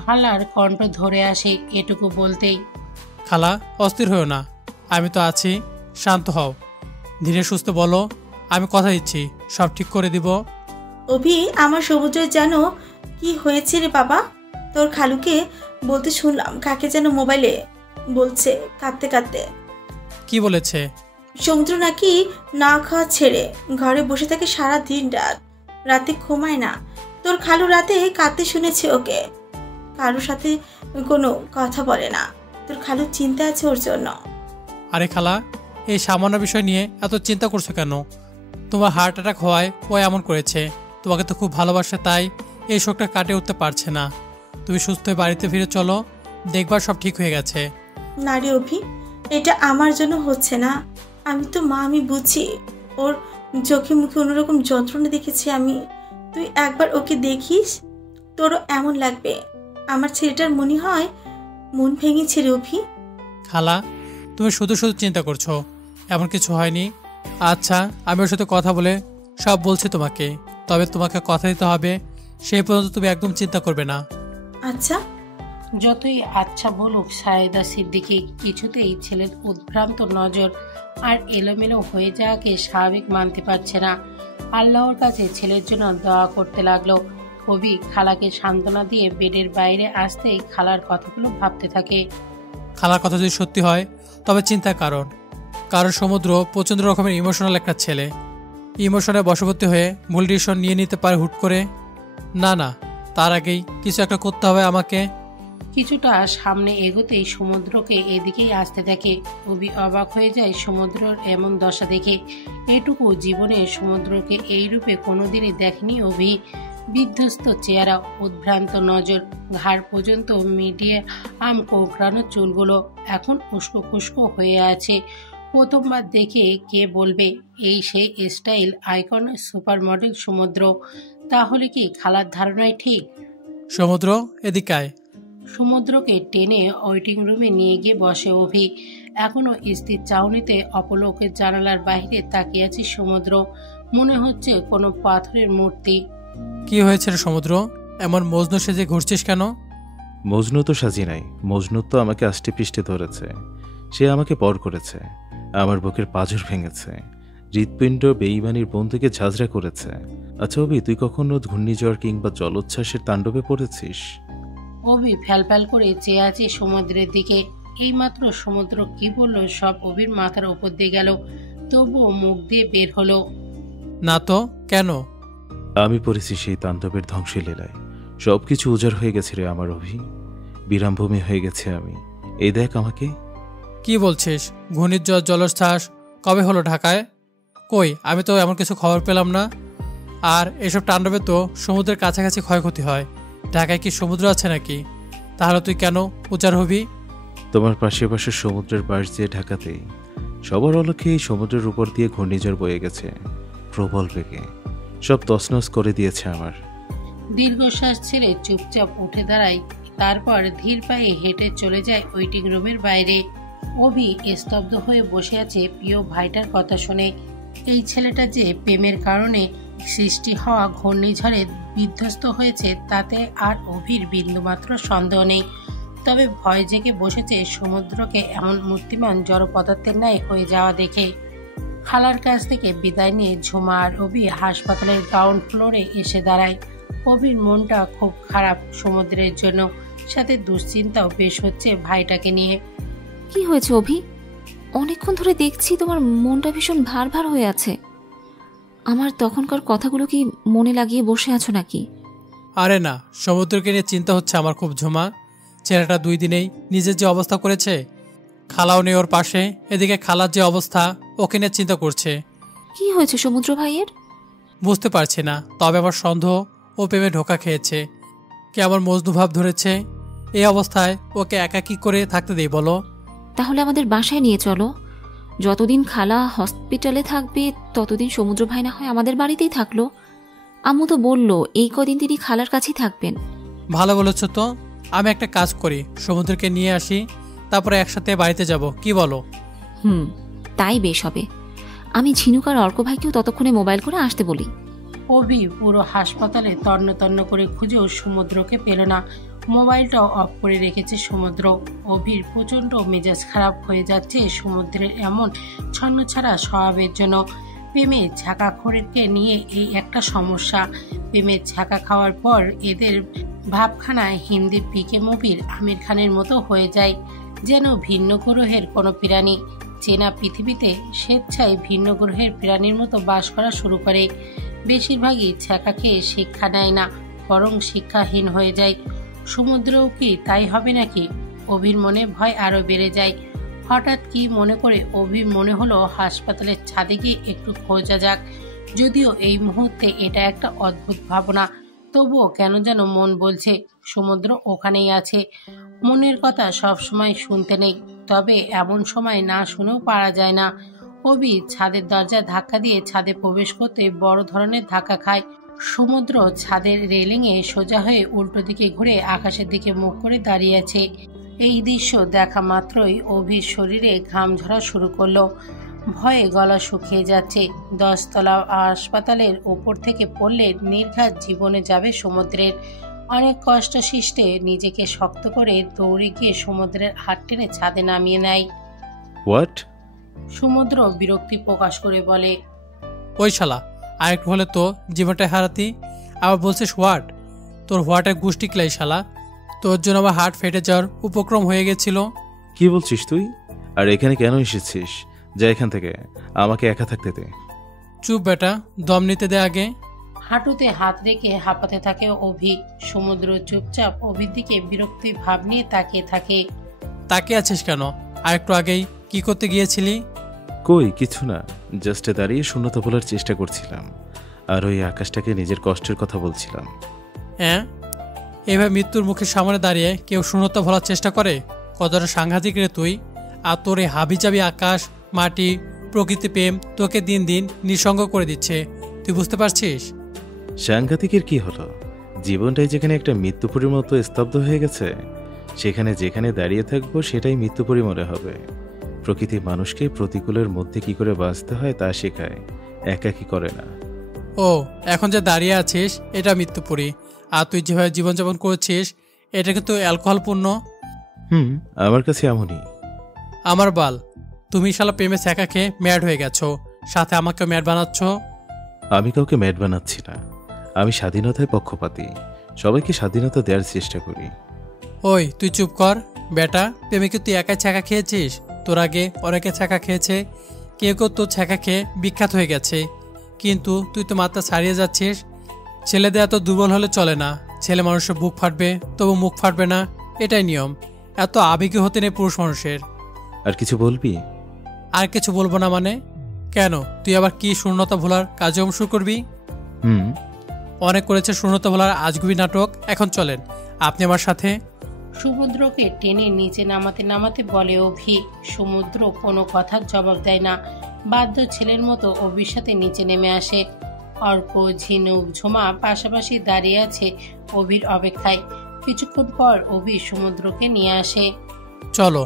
খালার কণ্ঠ ধরে আসে এটুকু বলতেই। খালা, অস্থির হও না, আমি তো আছি, শান্ত হও, ধীরে সুস্থ বলো, আমি কথা দিচ্ছি সব ঠিক করে দিব। অভি, আমার সমুদ্রের যেন কি হয়েছে রে বাবা? তোর খালুকে বলতে শুনলাম, কাকে যেন মোবাইলে বলছে কাঁদতে কাঁদতে। কি বলেছে? সমুদ্র নাকি না খাওয়া ছেড়ে ঘরে বসে থাকে সারা দিন রাত, রাতে ঘুমায় না। তোর খালু রাতে কাঁদতে শুনেছে ওকে, কারোর সাথে কোনো কথা বলে না। তোর খালু চিন্তা আছে ওর জন্য। আরে খালা, এই সামান্য বিষয় নিয়ে এত চিন্তা করছো কেন? তোমার হার্ট অ্যাটাক হওয়ায় ও এমন করেছে। তোমাকে তো খুব ভালোবাসে, তাই এই শোকটা কাটে উঠতে পারছে না। তুমি সুস্থ হয়ে বাড়িতে ফিরে চলো, দেখবার সব ঠিক হয়ে গেছে। না রে অভি, এটা আমার জন্য হচ্ছে না। আমি তো মা, আমি বুঝি। ওর চোখে মুখে অন্যরকম যন্ত্রণা দেখেছি আমি। তুই একবার ওকে দেখিস, তোরও এমন লাগবে। আমার ছেলেটার মনে হয় মন ভেঙেছে রে অভি। খালা, তুমি শুধু শুধু চিন্তা করছো, এমন কিছু হয়নি। আচ্ছা, আমি ওর সাথে কথা বলে সব বলছি তোমাকে, তবে তোমাকে কথা দিতে হবে, সেই পর্যন্ত তুমি একদম চিন্তা করবে না। আচ্ছা। যতই আচ্ছা বলুক সায়েদা সিদ্দিকী কিছুতেই ছেলের উদ্ভ্রান্ত নজর আর এলোমেলো হয়ে যাওয়াকে স্বাভাবিক মানতে পারছে না। আল্লাহর কাছে ছেলের জন্য দোয়া করতে লাগলো। কবি খালাকে সান্ত্বনা দিয়ে বেডের বাইরে আসতেই খালার কথাগুলো ভাবতে থাকে। খালার কথা যদি সত্যি হয় তবে চিন্তার কারণ সমুদ্র প্রচণ্ড রকমের ইমোশনাল একটা ছেলে। ইমোশনে বশবর্তী হয়ে ভুল ডিসিশন নিয়ে নিতে পারে হুট করে। না, তার আগেই কিছু একটা করতে হবে আমাকে। কিছুটা সামনে এগোতেই সমুদ্রকে এদিকেই আসতে দেখে। অবি অবাক হয়ে যায় সমুদ্রের এমন দশা দেখে। এটুকু জীবনে সমুদ্রকে এই রূপে কোনোদিনই দেখেনি অভি। বিধ্বস্ত চেহারা, উদ্ভ্রান্ত নজর, ঘাড় পর্যন্ত মিডিয়াম কোঁকড়ানো চুলগুলো এখন উস্কো খুস্কো হয়ে আছে। প্রথমবার দেখে কে বলবে এই সেই স্টাইল আইকন সুপার মডেল সমুদ্র? তাহলে কি খালার ধারণাই ঠিক? সমুদ্র, এদিকে আয়। সমুদ্রকে টেনে ওয়েটিং রুমে নিয়ে গিয়ে বসে অভি। এখনো স্থির চাউনিতে অপলকের জানালার বাইরে তাকিয়ে আছে সমুদ্র। মনে হচ্ছে কোনো পাথরের মূর্তি। কি হয়েছে রে সমুদ্র, এমন মজনু সেজে ঘুরছিস কেন? মজনু তো সাজি নাই, মজনু তো আমাকে আষ্টে পৃষ্ঠে ধরেছে। সে আমাকে পর করেছে, আমার বুকের পাঁজর ভেঙেছে, হৃৎপিণ্ড বেঈমানির বোন থেকে ঝাঁঝরা করেছে। আচ্ছা অভি, তুই কখনো ঘূর্ণিঝড় কিংবা জলোচ্ছ্বাসের তাণ্ডবে পড়েছিস? অভি ফ্যালফ্যাল করে চেয়ে আছে সমুদ্রের দিকে। এইমাত্র সমুদ্র কি বলল সব অভির মাথার উপর দিয়ে গেল, তবুও মুখ দিয়ে বের হলো, না তো কেন? আমি পড়েছি সেই তাণ্ডবের ধ্বংসলীলায়। সবকিছু উজাড় হয়ে গেছে রে আমার অভি, বিরামভূমি হয়ে গেছে আমি। এই দেখ আমাকে। কি বলছিস? ঘূর্ণিঝড় জলোচ্ছ্বাস কবে হলো ঢাকায়? কই, আমি তো এমন কিছু খবর পেলাম না। আর এসব তাণ্ডবে তো সমুদ্রের কাছাকাছি ক্ষয়ক্ষতি হয়। ঢাকায় কি সমুদ্র আছে নাকি? তাহলে তুই কেন উজাড় হবি? তোমার পাশে পাশে সমুদ্রের পাশ দিয়ে ঢাকাতেই সবার অলক্ষে এই সমুদ্রের উপর দিয়ে ঘূর্ণিঝড় বয়ে গেছে প্রবল বেগে, সব তছনছ করে দিয়েছে আমার। দীর্ঘশ্বাস ছেড়ে চুপচাপ উঠে দাঁড়ায়, তারপর ধীর পায়ে হেঁটে চলে যায় ওয়েটিং রুমের বাইরে। অভি স্তব্ধ হয়ে বসে আছে প্রিয় ভাইটার কথা শুনে। এই ছেলেটা যে প্রেমের কারণে সৃষ্টি হওয়া ঘূর্ণিঝড়ে বিধ্বস্ত হয়েছে তাতে আর অভির বিন্দুমাত্র সন্দেহ নেই। তবে ভয় জেগে বসেছে সমুদ্রকে এমন মূর্তিমান জড় পদার্থের ন্যায় হয়ে যাওয়া দেখে। খালার কাছ থেকে বিদায় নিয়ে ঝুমা আর অভি হাসপাতালের গ্রাউন্ড ফ্লোরে এসে দাঁড়ায়। অভির মনটা খুব খারাপ সমুদ্রের জন্য, সাথে দুশ্চিন্তাও বেশ হচ্ছে ভাইটাকে নিয়ে। কি হয়েছে অভি? অনেকক্ষণ ধরে দেখছি তোমার মনটা ভীষণ ভার ভার হয়ে আছে। আমার তখনকার কথাগুলো কি মনে লাগিয়ে বসে আছো নাকি? আরে না, সমুদ্রকে নিয়ে চিন্তা হচ্ছে আমার খুব ঝুমা। ছেলেটা 2 দিনেই নিজের যে অবস্থা করেছে, খালাও নেই ওর পাশে, এদিকে খালার যে অবস্থা ওকে নিয়ে চিন্তা করছে। কি হয়েছে সমুদ্র ভাইয়ের? বুঝতে পারছি না, তবে আমার সন্দেহ ও প্রেমে ঢোকা খেয়েছে। কেমন মজনু ভাব ধরেছে। এই অবস্থায় ওকে একা কি করে থাকতে দেই বলো? তাহলে আমাদের বাসায় নিয়ে চলো। যতদিন খালা হসপিটালে থাকবে ততদিন সমুদ্র ভাই না হয় আমাদের বাড়িতেই থাকলো। আম্মু তো বললো এই কদিন তিনি খালার কাছেই থাকবেন। ভালো বলেছ তো। আমি একটা কাজ করি, সমুদ্রকে নিয়ে আসি, তারপরে একসাথে বাড়িতে যাব, কি বলো? তাই বেশ হবে। আমি ঝিনুক আর অর্ক ভাইকেও ততক্ষণে মোবাইল করে আসতে বলি। অভি পুরো হাসপাতালে তন্ন তন্ন করে খুঁজেও সমুদ্রকে পেল না। মোবাইলটাও অফ করে রেখেছে সমুদ্র। অভির প্রচণ্ড মেজাজ খারাপ হয়ে যাচ্ছে সমুদ্রের এমন ছন্নছাড়া স্বভাবের জন্য। প্রেমের ঝাঁকাখোরকে নিয়ে এই একটা সমস্যা। প্রেমের ঝাঁকা খাওয়ার পর এদের ভাবখানা হিন্দি পিকে মুভির আমির খানের মতো হয়ে যায়, যেন ভিন্ন গ্রহের কোনো প্রাণী চেনা পৃথিবীতে স্বেচ্ছায় ভিন্ন গ্রহের প্রাণীর মতো বাস করা শুরু করে। বেশিরভাগই ছ্যাঁকা খেয়ে শিক্ষা নেয় না, বরং শিক্ষাহীন হয়ে যায়। সমুদ্রও কি তাই হবে নাকি? অভির মনে ভয় আরও বেড়ে যায়। হঠাৎ কি মনে করে অভির মনে হলো হাসপাতালের ছাদে গিয়ে একটু খোঁজা যাক। যদিও এই মুহূর্তে এটা একটা অদ্ভুত ভাবনা, তবুও কেন যেন মন বলছে সমুদ্র ওখানেই আছে। মনের কথা সব সময় শুনতে নেই, তবে এমন সময় না শুনেও পারা যায় না। অভি ছাদের দরজা ধাক্কা দিয়ে ছাদে প্রবেশ করতে বড় ধরনের ধাক্কা খায়। সমুদ্র ছাদের রেলিংয়ে সোজা হয়ে উল্টো দিকে ঘুরে আকাশের দিকে মুখ করে দাঁড়িয়ে আছে। এই দৃশ্য দেখা মাত্রই অভির শরীরে ঘাম ঝরা শুরু করলো। ভয়ে গলা শুকিয়ে যাচ্ছে। 10 তলা হাসপাতালের ওপর থেকে পড়লে নির্ঘাত জীবনে যাবে সমুদ্রের। অনেক কষ্ট সৃষ্টে নিজেকে শক্ত করে দৌড়ে গিয়ে সমুদ্রের হাত টেনে ছাদে নামিয়ে নেয়। হোয়াট? সমুদ্র বিরক্তি প্রকাশ করে বলে, ওই শালা, আরেকটু হলে তো জীবনটা হারাতি, আবার বলছিস হোয়াট? তোর হোয়াটের গোষ্ঠী ক্লাই শালা। তোর জন্য আমার হার্ট ফেটে যাওয়ার উপক্রম হয়ে গেছিল। কি বলছিস তুই? আর এখানে কেন এসেছিস? যা এখান থেকে, আমাকে একা থাকতে দে। চুপ বেটা, দম নিতে দে আগে। হাঁটুতে হাত রেখে হাঁপাতে থাকে অভি। সমুদ্র চুপচাপ অভির দিকে বিরক্তি ভাব নিয়ে তাকিয়ে থাকে। তাকিয়ে আছিস কেন? আরেকটু আগেই কি করতে গিয়েছিলি? কই কিছু না, জাস্ট দাঁড়িয়ে শূন্যতা বলার চেষ্টা করছিলাম। আর ওই আকাশটাকে নিজের কষ্টের কথা বলছিলাম। হ্যাঁ, এভাবে মৃত্যুর মুখের সামনে দাঁড়িয়ে কেউ শূন্যতা ভোলার চেষ্টা করে? কতটা সাংঘাতিক রে তুই! আর তোর এই হাবিজাবি আকাশ, মাটি, প্রকৃতি প্রেম তোকে দিন দিন নিঃসঙ্গ করে দিচ্ছে, তুই বুঝতে পারছিস? সাংঘাতিকের কি হলো? জীবনটাই যেখানে একটা মৃত্যুপুরীর মতো স্তব্ধ হয়ে গেছে, সেখানে যেখানে দাঁড়িয়ে থাকবো সেটাই মৃত্যুপুরী মনে হবে। প্রকৃতি মানুষকে প্রতিকূলের মধ্যে কি করে বাঁচতে হয় তা শেখায়, একাকী করে না। ও, এখন যে দাঁড়িয়ে আছিস এটা মৃত্যুপুরী, আর তুই যেভাবে জীবনযাপন করছিস এটা কিন্তু অ্যালকোহলপূর্ণ। আমার কাছে এমনই। আমার বাল, তুমি শালা প্রেমে ছ্যাঁকা খেয়ে ম্যাড হয়ে গেছো, সাথে আমাকে ম্যাড বানাচ্ছ। আমি কাউকে ম্যাড বানাচ্ছি না, আমি স্বাধীনতায় পক্ষপাতী, সবাইকে স্বাধীনতা দেওয়ার চেষ্টা করি। ওই তুই চুপ কর বেটা, প্রেমে কি তুই একাই ছ্যাঁকা খেয়েছিস? তোর আগে অনেকে ছ্যাঁকা খেয়েছে, কেউ কেউ তোর ছ্যাঁকা খেয়ে বিখ্যাত হয়ে গেছে, কিন্তু তুই তো মাত্রা ছাড়িয়ে যাচ্ছিস। ছেলেদের এত দুর্বল হলে চলে না, ছেলে মানুষের বুক ফাটবে তবু মুখ ফাটবে না, এটাই নিয়ম। এত আবেগী হতে নেই পুরুষ মানুষের। আর কিছু বলবি? আর কিছু বলবো না মানে? কেন, তুই আবার কি শূন্যতা ভোলার কাজে অংশ করবি? অনেক করেছে শূন্যতা ভোলার আজগুবি নাটক, এখন চলেন আপনি আমার সাথে। সমুদ্রকে টেনে নিচে নামাতে নামাতে বলে অভি। সমুদ্র কোনো কথার জবাব দেয় না, বাধ্য ছেলের মতো অভির সাথে নিচে নেমে আসে। অর্ক, ঝিনুক, ঝুমা পাশাপাশি দাঁড়িয়ে আছে অভির অপেক্ষায়। কিছুক্ষণ পর অভি সমুদ্রকে নিয়ে আসে। চলো।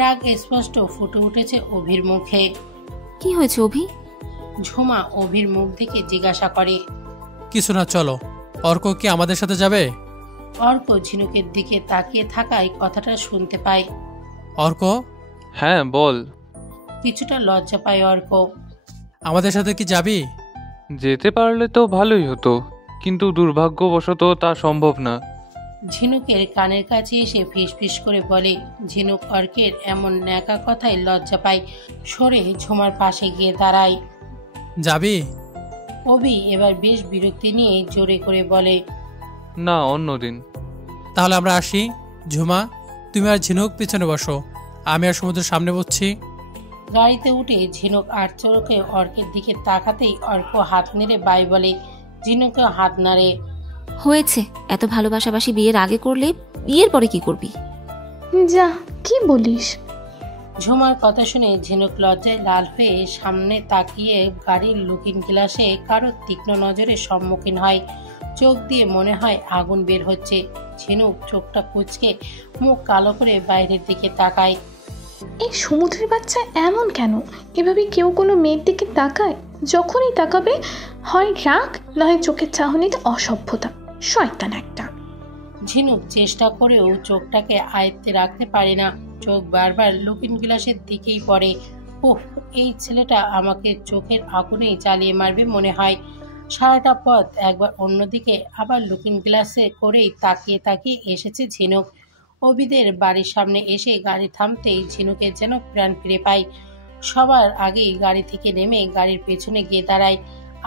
রাগ স্পষ্ট ফুটে উঠেছে অভির মুখে। কি হয়েছে অভি? ঝুমা অভির মুখ থেকে জিজ্ঞাসা করে। কিছু না, চলো। অর্ক কি আমাদের সাথে যাবে? অর্ক ঝিনুকের দিকে তাকিয়ে থাকায় কথাটা শুনতে পায়। অর্ক? হ্যাঁ বল। কিছুটা লজ্জা পায় অর্ক। আমাদের সাথে কি যাবি? যেতে পারলে তো ভালোই হতো, কিন্তু দুর্ভাগ্যবশত তা সম্ভব না। ঝিনুকের কানের কাছে এসে ফিসফিস করে বলে। ঝিনুক অর্কের এমন ন্যাকা কথায় লজ্জা পায়, সরে ঝুমার পাশে গিয়ে দাঁড়ায়। যাবি? অভি এবার বেশ বিরক্তি নিয়ে জোরে করে বলে, না, অন্যদিন। তাহলে আমরা আসি। ঝুমা, তুমি আর ঝিনুক পিছনে বসো, আমি আর সমুদ্রের সামনে বসছি। গাড়িতে উঠে ঝিনুক আর চোখে অর্কের দিকে তাকাতেই অর্ক হাত নেড়ে বাই বলে। ঝিনুকও হাত নাড়ে। হয়েছে, এত ভালোবাসাবাসি বিয়ের আগে করলে বিয়ের পরে কি করবি? যা, কি বলিস? ঝুমার কথা শুনে ঝিনুক লজ্জায় লাল হয়ে সামনে তাকিয়ে গাড়ির লুকিং গ্লাসে কারো তীক্ষ্ণ নজরের সম্মুখীন হয়। চোখ দিয়ে মনে হয় আগুন বের হচ্ছে। ঝিনুক চোখটা কুঁচকে মুখ কালো করে বাইরের দিকে তাকায়। এই সমুদ্রের বাচ্চা এমন কেন? এভাবে কেউ কোনো মেয়ের দিকে তাকায়? যখনই তাকাবে হয় রাগ, নয় চোখের চাহনিতে অসভ্যতা। শয়তান একটা। ঝিনুক চেষ্টা করেও চোখটাকে আয়ত্তে রাখতে পারে না, চোখ বারবার লুকিং গ্লাসের দিকেই পড়ে। ওহ, এই ছেলেটা আমাকে চোখের আগুনেই জ্বালিয়ে মারবে মনে হয়। সারাটা পথ একবার অন্যদিকে আবার লুকিং গ্লাসে করেই তাকিয়ে তাকিয়ে এসেছে ঝিনুক। অভিদের বাড়ির সামনে এসে গাড়ি থামতেই ঝিনুকের যেন প্রাণ ফিরে পায়। সবার আগেই গাড়ি থেকে নেমে গাড়ির পেছনে গিয়ে দাঁড়ায়।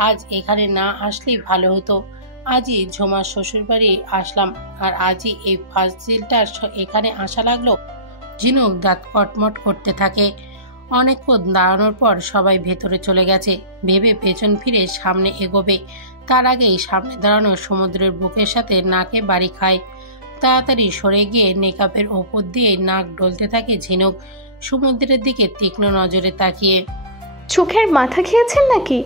আজ এখানে না আসলেই ভালো হতো। আজই ঝুমার শ্বশুর বাড়ি আসলাম, আর আজই এই ফাজিলটার এখানে আসা লাগলো। ঝিনুক দাঁত কটমট করতে থাকে। অনেকক্ষণ দাঁড়ানোর পর সবাই ভেতরে চলে গেছে ভেবে পেছন ফিরে সামনে এগোবে। তার আগেই সামনে দাঁড়ানো সমুদ্রের বুকের সাথে নাকে বাড়ি খায়। তাড়াতাড়ি সরে গিয়ে নেকাপের ওপর দিয়ে নাক ডলতে থাকে ঝিনুক, সমুদ্রের দিকে তীক্ষ্ণ নজরে তাকিয়ে। চোখের মাথা খেয়েছেন নাকি?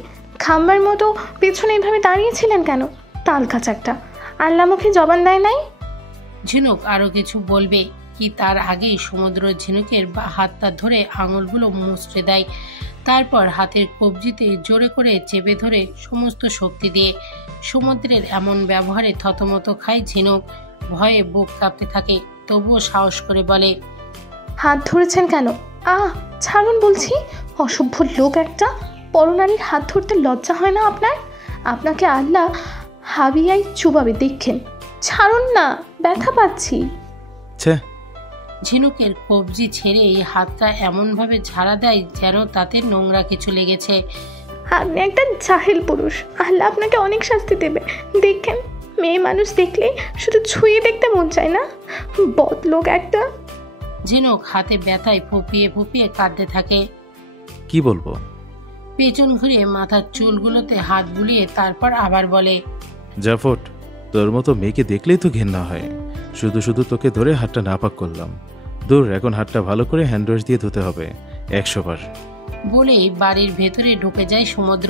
খাম্বার মতো পেছনে এভাবে দাঁড়িয়েছিলেন কেন? তাল কাচারটা আল্লাহ মুখে জবান দেয় নাই? ঝিনুক আরো কিছু বলবে কি তার আগেই সমুদ্র ঝিনুকের হাতটা ধরে আঙুলগুলো মুচড়ে দেয়। তারপর হাতের কবজিতে জোরে করে চেপে ধরে সমস্ত শক্তি দিয়ে। সমুদ্রের এমন ব্যবহারে থতমত খায় ঝিনুক, ভয়ে বুক কাঁপতে থাকে, তবুও সাহস করে বলে, হাত ধরেছেন কেন? ছাড়ুন বলছি। অসভ্য লোক একটা। পরনারীর হাত ধরতে লজ্জা হয় না আপনার? আপনাকে আল্লাহ হাবিয়াই চুবাবে দেখেন। ছাড়ুন না, ব্যথা পাচ্ছি। ঝিনুকের কবজি ছেড়ে হাতটা এমনভাবে ঝাড়া দেয় যেন তাতে নোংরা কিছু লেগেছে। আপনি একটা জাহেল পুরুষ, আল্লাহ আপনাকে অনেক শাস্তি দেবে দেখেন। মেয়ে মানুষ দেখলে শুধু ছুঁয়ে দেখতে মন চায় না, বদলোক একটা। ঝিনুক হাতে ব্যথায় ফুপিয়ে ফুপিয়ে কাঁদতে থাকে। কি বলবো? পেছন ঘুরে মাথার চুলগুলোতে হাত বুলিয়ে তারপর আবার বলে, জাফট, তোর মতো মেয়েকে দেখলেই তো ঘেন্না হয়। শুধু শুধু তোকে ধরে হাতটা নাপাক করলাম। দূর, এখন হাতটা ভালো করে হ্যান্ড ওয়াশ দিয়ে ধুতে হবে 100 বার। বলেই বাড়ির ভেতরে ঢুকে যায় সমুদ্র।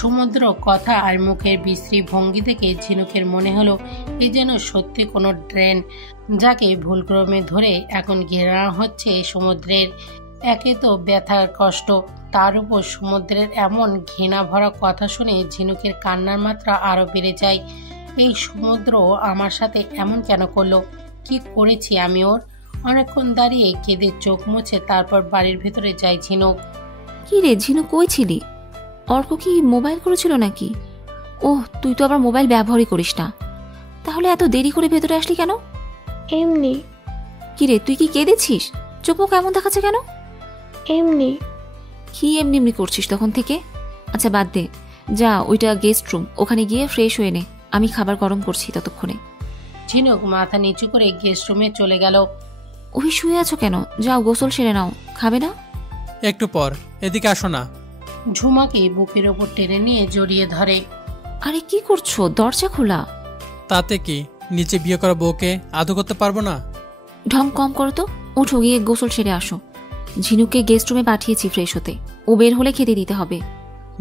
সমুদ্র কথা আর মুখের বিশ্রী ভঙ্গি দেখে ঝিনুকের মনে হলো এ যেন সত্যি কোনো ড্রেন, যাকে ভুলক্রমে ধরে এখন ঘেরা হচ্ছে সমুদ্রের। একে তো ব্যথার কষ্ট, তার উপর সমুদ্রের এমন ঘৃণা ভরা কথা শুনে ঝিনুকের কান্নার মাত্রা আরো বেড়ে যায়। এই সমুদ্র আমার সাথে এমন কেন করলো? কি করেছি আমি ওর? অনেকক্ষণ দাঁড়িয়ে কেঁদে চোখ মুছে তারপর বাড়ির ভেতরে যায় ঝিনুক। কি রে ঝিনুক, কই ছিলি? অর্ক কি মোবাইল করেছিল নাকি? ওহ, তুই তো আবার মোবাইল ব্যবহারই করিস না। তাহলে এত দেরি করে ভেতরে আসলি কেন? এমনি। কি রে, তুই কি কেঁদেছিস? চোখ মুখ এমন দেখাচ্ছে কেন? এমনি। কি এমনি এমনি করছিস তখন থেকে? আচ্ছা বাদ দে, যা ওইটা গেস্ট রুম, ওখানে গিয়ে ফ্রেশ হয়ে নে, আমি খাবার গরম করছি ততক্ষণে। ঝিনুক মাথা নিচু করে গেস্ট রুমে চলে গেল। ওই শুয়ে আছো কেন? যাও গোসল সেরে নাও, খাবে না? একটু পর, এদিকে আসো না। ঝুমাকে বুকের ওপর টেনে নিয়ে জড়িয়ে ধরে। আরে কি করছো? দরজা খোলা। তাতে কি, নিচে বিয়ে করা বউকে আদর করতে পারবো না? ঢং কম করো তো, উঠো গিয়ে গোসল সেরে আসো। ঝিনুককে গেস্ট রুমে পাঠিয়েছি ফ্রেশ হতে, ও বের হলে খেতে দিতে হবে।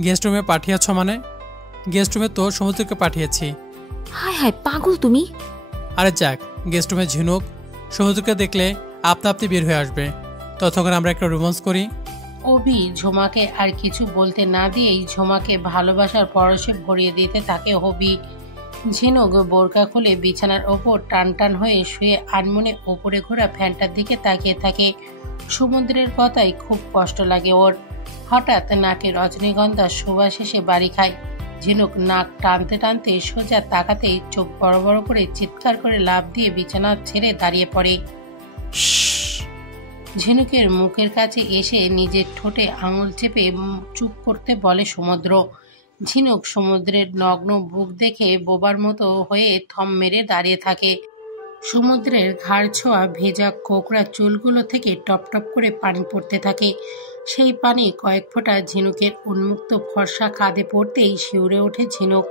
গেস্ট রুমে পাঠিয়েছ মানে? গেস্ট রুমে তো সমুদ্রকে পাঠিয়েছি। হায় হায়, পাগল তুমি। আরে যাক, গেস্ট রুমে ঝিনুক সমুদ্রকে দেখলে আপনা আপনি বের হয়ে আসবে, ততক্ষণ আমরা একটা রোমান্স করি। অভি ঝুমাকে আর কিছু বলতে না দিয়েই ঝুমাকে ভালোবাসার পরশে ভরিয়ে দিতে থাকে হবি। ঝিনুক বোরকা খুলে বিছানার ওপর টান টান হয়ে শুয়ে আনমনে ওপরে ঘোরা ফ্যানটার দিকে তাকিয়ে থাকে। সমুদ্রের কথাই খুব কষ্ট লাগে ওর। হঠাৎ নাকে রজনীগন্ধা সুবাস এসে বাড়ি খায়। ঝিনুক নাক টানতে টানতে সোজা তাকাতেই চোখ বড় বড় করে চিৎকার করে লাফ দিয়ে বিছানা ছেড়ে দাঁড়িয়ে পড়ে। ঝিনুকের মুখের কাছে এসে নিজের ঠোঁটে আঙুল চেপে চুপ করতে বলে সমুদ্র। ঝিনুক সমুদ্রের নগ্ন বুক দেখে বোবার মতো হয়ে থম মেরে দাঁড়িয়ে থাকে। সমুদ্রের ঘাড় ছোঁয়া ভেজা কোকড়া চুলগুলো থেকে টপ টপ করে পানি পড়তে থাকে। সেই পানি কয়েক ফোঁটা ঝিনুকের উন্মুক্ত ফর্সা কাঁধে পড়তেই শিউরে ওঠে ঝিনুক।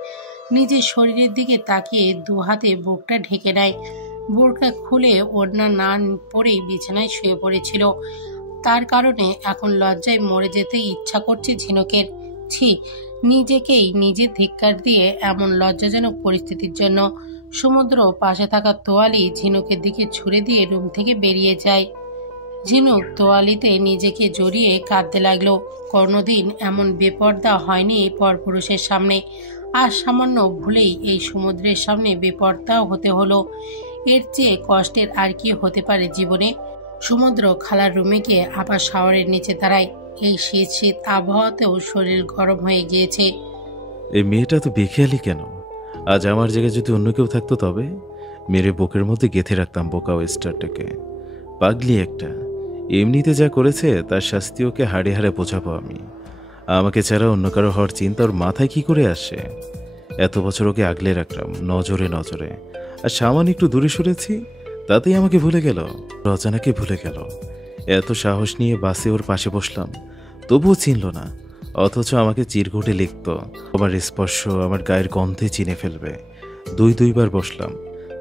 নিজের শরীরের দিকে তাকিয়ে দু হাতে বুকটা ঢেকে নেয়। বোরকা খুলে ওড়না না পরেই বিছানায় শুয়ে পড়েছিল। তার কারণে এখন লজ্জায় মরে যেতে ইচ্ছা করছে ঝিনুকের। ছি, নিজেকেই নিজে ধিক্কার দিয়ে এমন লজ্জাজনক পরিস্থিতির জন্য। সমুদ্র পাশে থাকা তোয়ালি ঝিনুকের দিকে ছুড়ে দিয়ে রুম থেকে বেরিয়ে যায়। ঝিনুক তোয়ালিতে নিজেকে জড়িয়ে কাঁদতে লাগলো। কোনোদিন এমন বেপর্দা হয়নি পরপুরুষের সামনে, আর সামান্য ভুলেই এই সমুদ্রের সামনে বেপর্দাও হতে হলো। এর চেয়ে কষ্টের আর কি হতে পারে জীবনে? সমুদ্র খালার রুমে গিয়ে আবার শাওয়ারের নিচে দাঁড়ায়। এই শীত শীত আবহাওয়াতেও শরীর গরম হয়ে গিয়েছে। এই মেয়েটা তো বেখেয়ালি কেন? আজ আমার জায়গায় যদি অন্য কেউ থাকতো তবে মেরে বুকের মধ্যে গেঁথে রাখতাম বোকা ওয়েস্টারটাকে। পাগলি একটা, এমনিতে যা করেছে তার শাস্তি ওকে হাড়ে হাড়ে বোঝাবো আমি। আমাকে ছাড়া অন্য কারো হওয়ার চিন্তা ওর মাথায় কি করে আসে? এত বছর ওকে আগলে রাখলাম নজরে নজরে, আর সামান্য একটু দূরে সরেছি তাতেই আমাকে ভুলে গেল, রচনাকে ভুলে গেল। এত সাহস নিয়ে বাসে ওর পাশে বসলাম, তবুও চিনল না। অথচ আমাকে চিরকুটে লিখত, আমার স্পর্শ আমার গায়ের গন্ধে চিনে ফেলবে। দুইবার বসলাম,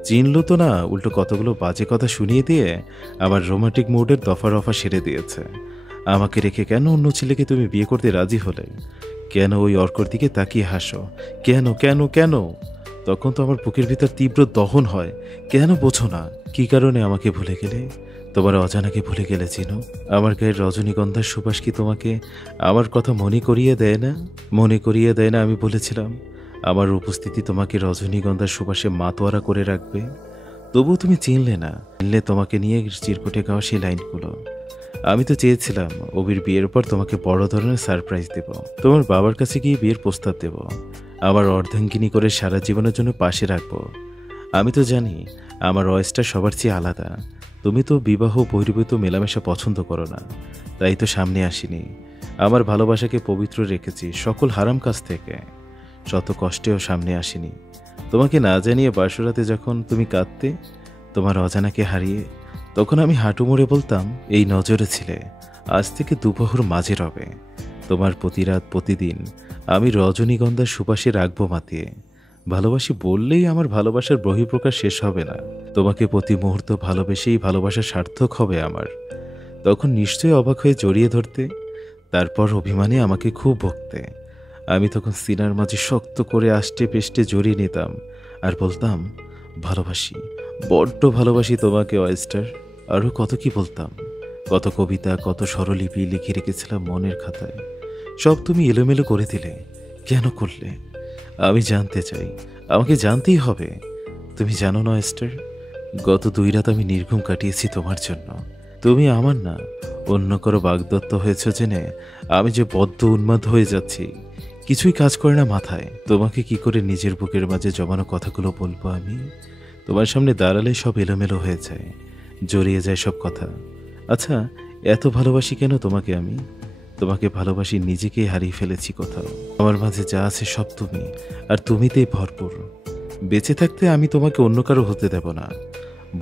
চিনল তো না, উল্টো কতগুলো বাজে কথা শুনিয়ে দিয়ে আমার রোমান্টিক মুডের দফা রফা সেরে দিয়েছে। আমাকে রেখে কেন অন্য ছেলেকে তুমি বিয়ে করতে রাজি হলে? কেন ওই অর্কর দিকে তাকিয়ে হাসো? কেন কেন কেন? তখন তো আমার বুকের ভিতর তীব্র দহন হয়। কেন বোঝো না? কি কারণে আমাকে ভুলে গেলে? তোমার অজানাকে ভুলে গেলে চিনো? আমার গায়ের রজনীগন্ধার সুবাস কি তোমাকে আমার কথা মনে করিয়ে দেয় না? মনে করিয়ে দেয় না আমি বলেছিলাম আমার উপস্থিতি তোমাকে রজনীগন্ধার সুবাসে মাতোয়ারা করে রাখবে? তবুও তুমি চিনলে না। চিনলে তোমাকে নিয়ে চিরকুটে গাওয়া সেই লাইনগুলো। আমি তো চেয়েছিলাম অবির বিয়ের পর তোমাকে বড় ধরনের সারপ্রাইজ দেব, তোমার বাবার কাছে গিয়ে বিয়ের প্রস্তাব দেব, আমার অর্ধাঙ্গিনী করে সারা জীবনের জন্য পাশে রাখবো। আমি তো জানি আমার রয়েসটা সবার চেয়ে আলাদা। তুমি তো বিবাহ বহির্ভূত মেলামেশা পছন্দ করো না, তাই তো সামনে আসিনি। আমার ভালোবাসাকে পবিত্র রেখেছি সকল হারাম কাজ থেকে। শত কষ্টেও সামনে আসিনি। তোমাকে না জানিয়ে বাসরাতে যখন তুমি কাঁদতে তোমার অজানাকে হারিয়ে, তখন আমি হাঁটু মুড়ে বলতাম এই নজরে ছিলে, আজ থেকে দুপহর মাঝে রবে। তোমার প্রতি রাত প্রতিদিন আমি রজনীগন্ধার সুবাসে রাখবো মাতিয়ে। ভালোবাসি বললেই আমার ভালোবাসার বহিঃপ্রকাশ শেষ হবে না। তোমাকে প্রতি মুহূর্ত ভালোবেসেই ভালোবাসা সার্থক হবে আমার। তখন নিশ্চয়ই অবাক হয়ে জড়িয়ে ধরতে, তারপর অভিমানে আমাকে খুব বকতে। আমি তখন সিনার মাঝে শক্ত করে আষ্টে পেষ্টে জড়িয়ে নিতাম আর বলতাম, ভালোবাসি, বড্ড ভালোবাসি তোমাকে ওয়েস্টার। আরও কত কি বলতাম, কত কবিতা, কত স্বরলিপি লিখে রেখেছিলাম মনের খাতায়। সব তুমি এলোমেলো করে দিলে। কেন করলে? আমি জানতে চাই, আমাকে জানতেই হবে। তুমি জানো না ওয়েস্টার, গত 2 রাত আমি নির্ঘুম কাটিয়েছি তোমার জন্য। তুমি আমার না, অন্য কারো বাগদত্ত হয়েছ জেনে আমি যে বদ্ধ উন্মাদ হয়ে যাচ্ছি, কিছুই কাজ করে না মাথায়। তোমাকে কি করে নিজের বুকের মাঝে জমানো কথাগুলো বলবো আমি? তোমার সামনে দাঁড়ালে সব এলোমেলো হয়ে যায়, জড়িয়ে যায় সব কথা। আচ্ছা, এত ভালোবাসি কেন তোমাকে আমি? তোমাকে ভালোবাসি, নিজেকেই হারিয়ে ফেলেছি কোথাও। আমার মাঝে যা আছে সব তুমি, আর তুমিতেই ভরপুর। বেঁচে থাকতে আমি তোমাকে অন্য কারো হতে দেব না।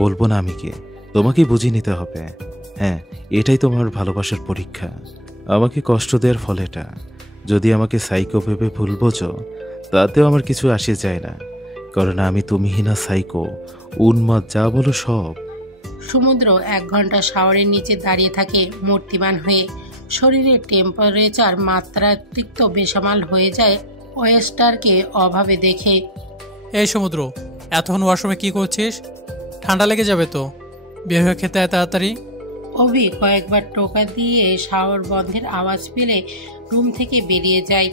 বলবো না আমি কে, তোমাকেই বুঝিয়ে নিতে হবে। হ্যাঁ, এটাই তোমার ভালোবাসার পরীক্ষা। আমাকে কষ্ট দেওয়ার ফল এটা। যদি আমাকে সাইকো ভেবে ভুল বোঝো, তাতেও আমার কিছু আসে যায় না, কারণ আমি তুমিহীনা সাইকো, উন্মাদ, যা বলো সব। সমুদ্র 1 ঘন্টা শাওয়ারের নিচে দাঁড়িয়ে থাকে মূর্তিমান হয়ে। শরীরের টেম্পারেচার মাত্রাতিরিক্ত বেসামাল হয়ে যায় ওয়েস্টারকে অভাবে দেখে। এই সমুদ্র, এতক্ষণ ওয়াশরুমে কি করছিস? ঠান্ডা লেগে যাবে তো। বের হয়ে খেতে আয় তাড়াতাড়ি। অভি কয়েকবার টোকা দিয়ে শাওয়ার বন্ধের আওয়াজ পেলে রুম থেকে বেরিয়ে যায়।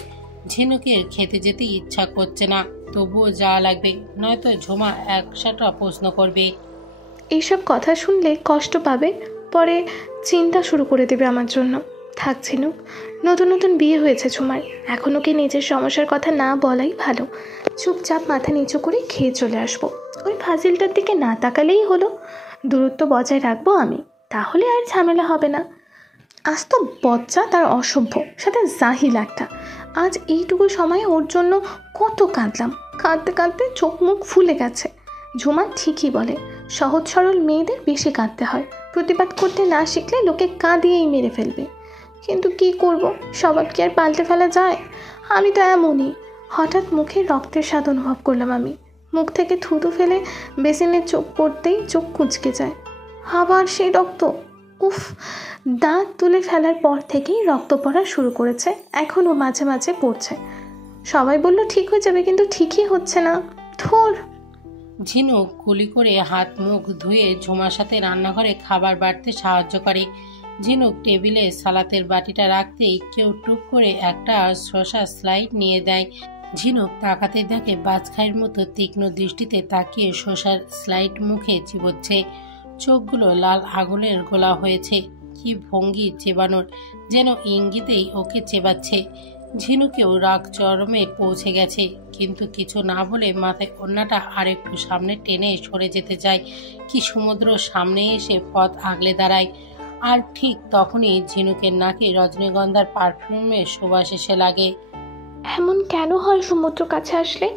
ঝিনুকের খেতে যেতে ইচ্ছা করছে না, তবুও যা লাগবে, নয়তো ঝুমা 100টা প্রশ্ন করবে। এইসব কথা শুনলে কষ্ট পাবে, পরে চিন্তা শুরু করে দেবে আমার জন্য। থাক ঝিনুক, নতুন নতুন বিয়ে হয়েছে ঝুমার, এখন ওকে নিজের সমস্যার কথা না বলাই ভালো। চুপচাপ মাথা নিচু করে খেয়ে চলে আসবো। ওই ফাজিলটার দিকে না তাকালেই হলো। দূরত্ব বজায় রাখবো আমি, তাহলে আর ঝামেলা হবে না। আজ তো বচ্চা তার অসভ্য, সাথে জাহিল একটা। আজ এইটুকু সময়ে ওর জন্য কত কাঁদলাম, কাঁদতে কাঁদতে চোখ মুখ ফুলে গেছে। ঝুমা ঠিকই বলে, সহজ সরল মেয়েদের বেশি কাঁদতে হয়। প্রতিবাদ করতে না শিখলে লোকে কাঁদিয়েই মেরে ফেলবে। কিন্তু কি করব, স্বভাব কি আর পাল্টে ফেলা যায়? আমি তো এমনই। হঠাৎ মুখে রক্তের স্বাদ অনুভব করলাম আমি। মুখ থেকে থুতু ফেলে বেসিনে চোখ পড়তেই চোখ কুঁচকে যায়। আবার সেই রক্ত, উফ! দাঁত তুলে ফেলার পর থেকেই রক্ত পড়া শুরু করেছে, এখনও মাঝে মাঝে পড়ছে। সবাই বলল ঠিক হয়ে যাবে, কিন্তু ঠিকই হচ্ছে না। ধুর! ঝিনুক কুলি করে হাত মুখ ধুয়ে ঝুমার সাথে রান্নাঘরে খাবার বাড়তে সাহায্য করে। ঝিনুক টেবিলে সালাতের বাটিটা রাখতেই কেউ টুক করে একটা শসা স্লাইড নিয়ে দেয়। ঝিনুক তাকাতে দেখে বাজখাইয়ের মতো তীক্ষ্ণ দৃষ্টিতে তাকিয়ে শসার স্লাইড মুখে চিবোচ্ছে। চোখগুলো লাল আগুনের গোলা হয়েছে। কি ভঙ্গি চেবানোর, যেন ইঙ্গিতেই ওকে চেবাচ্ছে। ঝিনুকেও রাগ চরমে পৌঁছে গেছে, কিন্তু কিছু না বলে মাথায় ওড়নাটা আরেকটু সামনে টেনে সরে যেতে চায়। কি সমুদ্র সামনে এসে পথ আগলে দাঁড়ায়। আর ঠিক তখনই ঝিনুকের নাকে রজনীগন্ধার পারফিউমের সুবাস এসে লাগে। এমন কেন হয় সমুদ্র কাছে আসলে?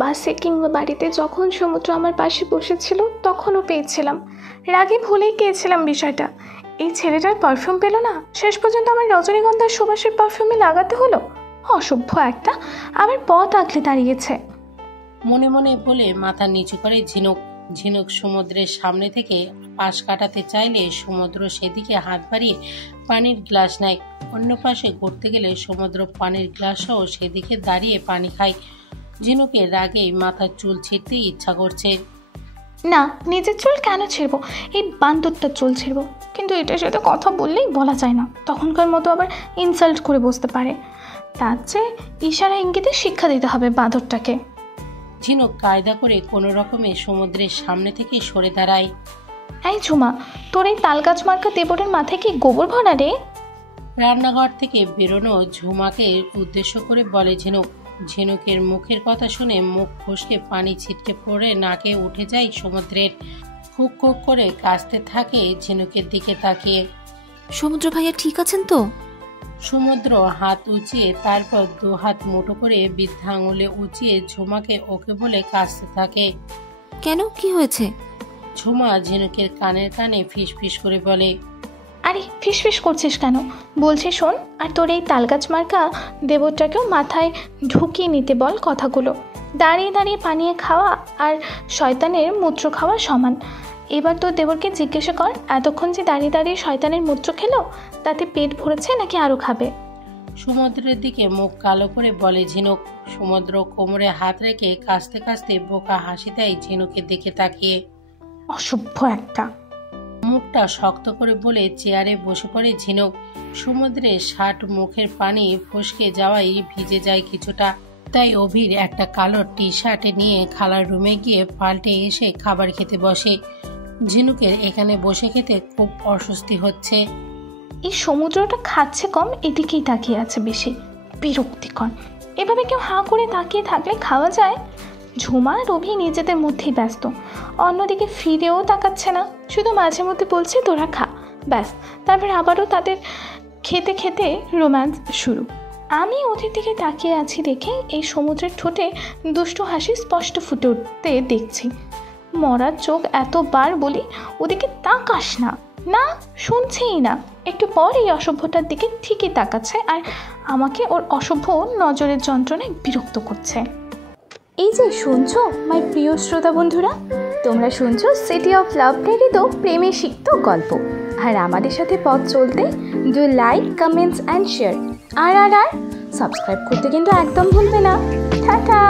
বাসে কিংবা বাড়িতে যখন সমুদ্র আমার পাশে বসেছিল তখনও পেয়েছিলাম। রাগে ভুলেই গিয়েছিলাম বিষয়টা। এই ছেলেটার পারফিউম পেল না, শেষ পর্যন্ত আমার রজনীগন্ধার সুবাসের পারফিউমে লাগাতে হলো। অসভ্য একটা, আবার পথ আগলে দাঁড়িয়েছে। মনে মনে বলে মাথা নিচু করে ঝিনুক। ঝিনুক সমুদ্রের সামনে থেকে পাশ কাটাতে চাইলে সমুদ্র সেদিকে হাত বাড়িয়ে পানির গ্লাস নেয়। অন্য পাশে ঘুরতে গেলে সমুদ্র পানির গ্লাসও সেদিকে দাঁড়িয়ে পানি খায়। ঝিনুকের রাগেই মাথার চুল ছিঁড়তে ইচ্ছা করছে। না, নিজের চুল কেন ছিঁড়বো? এই বান্দরটার চুল ছিঁড়বো। কিন্তু এটার সাথে কথা বললেই বলা যায় না, তখনকার মতো আবার ইনসাল্ট করে বসতে পারে। তার চেয়ে ইশারা ইঙ্গিতে শিক্ষা দিতে হবে বাঁদরটাকে। ঝিনুক কায়দা করে কোনো রকমে সমুদ্রের সামনে থেকে সরে দাঁড়ায়। এই ঝুমা, তোর এই তালগাছ মার্কা দেবরের মাথায় কি গোবর ভরা রে? রান্নাঘর থেকে বেরোনো ঝুমাকে উদ্দেশ্য করে বলে ঝিনুক। ঝিনুকের মুখের কথা শুনে মুখ ফসকে পানি ছিটকে পড়ে নাকে উঠে যায় সমুদ্রের। খুক খুক করে কাশতে থাকে ঝিনুকের দিকে তাকিয়ে। সমুদ্র ভাইয়া ঠিক আছেন তো? সমুদ্র হাত উঁচিয়ে, তারপর 2 হাত মুঠো করে বৃদ্ধা আঙুলে উঁচিয়ে ঝুমাকে ওকে বলে কাশতে থাকে। কেন, কি হয়েছে? ঝুমা ঝিনুকের কানের কানে ফিস ফিস করে বলে, আরে ফিসফিস করছিস কেন? বলছি শোন, আর তোর এই তালগাছ মার্কা দেবরটাকেও মাথায় ঢুকিয়ে নিতে বল কথাগুলো। দাঁড়িয়ে দাঁড়িয়ে পানিয়ে খাওয়া আর শয়তানের মূত্র খাওয়া সমান। এবার তোর দেবরকে জিজ্ঞাসা কর, এতক্ষণ যে দাঁড়িয়ে দাঁড়িয়ে শয়তানের মূত্র খেলো তাতে পেট ভরেছে নাকি আরও খাবে? সমুদ্রের দিকে মুখ কালো করে বলে ঝিনুক। সমুদ্র কোমরে হাত রেখে কাঁচতে কাঁচতে বোকা হাসি দেয় ঝিনুকের দিকে তাকিয়ে। অসভ্য একটা। মুখটা শক্ত করে বলে চেয়ারে বসে পড়ে ঝিনুক। সমুদ্রের শার্ট মুখের পানি ফসকে যাওয়াই ভিজে যায় কিছুটা, তাই অভির একটা কালো টি শার্টে নিয়ে খালার রুমে গিয়ে পাল্টে এসে খাবার খেতে বসে। ঝিনুকের এখানে বসে খেতে খুব অস্বস্তি হচ্ছে। এই সমুদ্রটা খাচ্ছে কম, এদিকেই তাকিয়ে আছে বেশি, বিরক্তিকর। এভাবে কেউ হাঁ করে তাকিয়ে থাকলে খাওয়া যায়? ঝুমা আর অভি নিজেদের মধ্যেই ব্যস্ত, অন্যদিকে ফিরেও তাকাচ্ছে না, শুধু মাঝে মধ্যে বলছে তোরা খা, ব্যাস। তারপর আবারও তাদের খেতে খেতে রোম্যান্স শুরু। আমি ওদের দিকে তাকিয়ে আছি দেখে এই সমুদ্রের ঠোঁটে দুষ্টু হাসি স্পষ্ট ফুটে উঠতে দেখছি। মরার চোখ এতবার বলি ওদিকে তাকাস না, না শুনছেই না। একটু পর এই অসভ্যটার দিকে ঠিকই তাকাচ্ছে আর আমাকে ওর অসভ্য নজরের যন্ত্রণায় বিরক্ত করছে। এই যে শুনছো মাই প্রিয় শ্রোতা বন্ধুরা, তোমরা শুনছো সিটি অফ লাভ প্রেরিত প্রেমে সিক্ত গল্প। আর আমাদের সাথে পথ চলতে do like, comments and share. আর সাবস্ক্রাইব করতে কিন্তু একদম ভুলবে না। টাটা।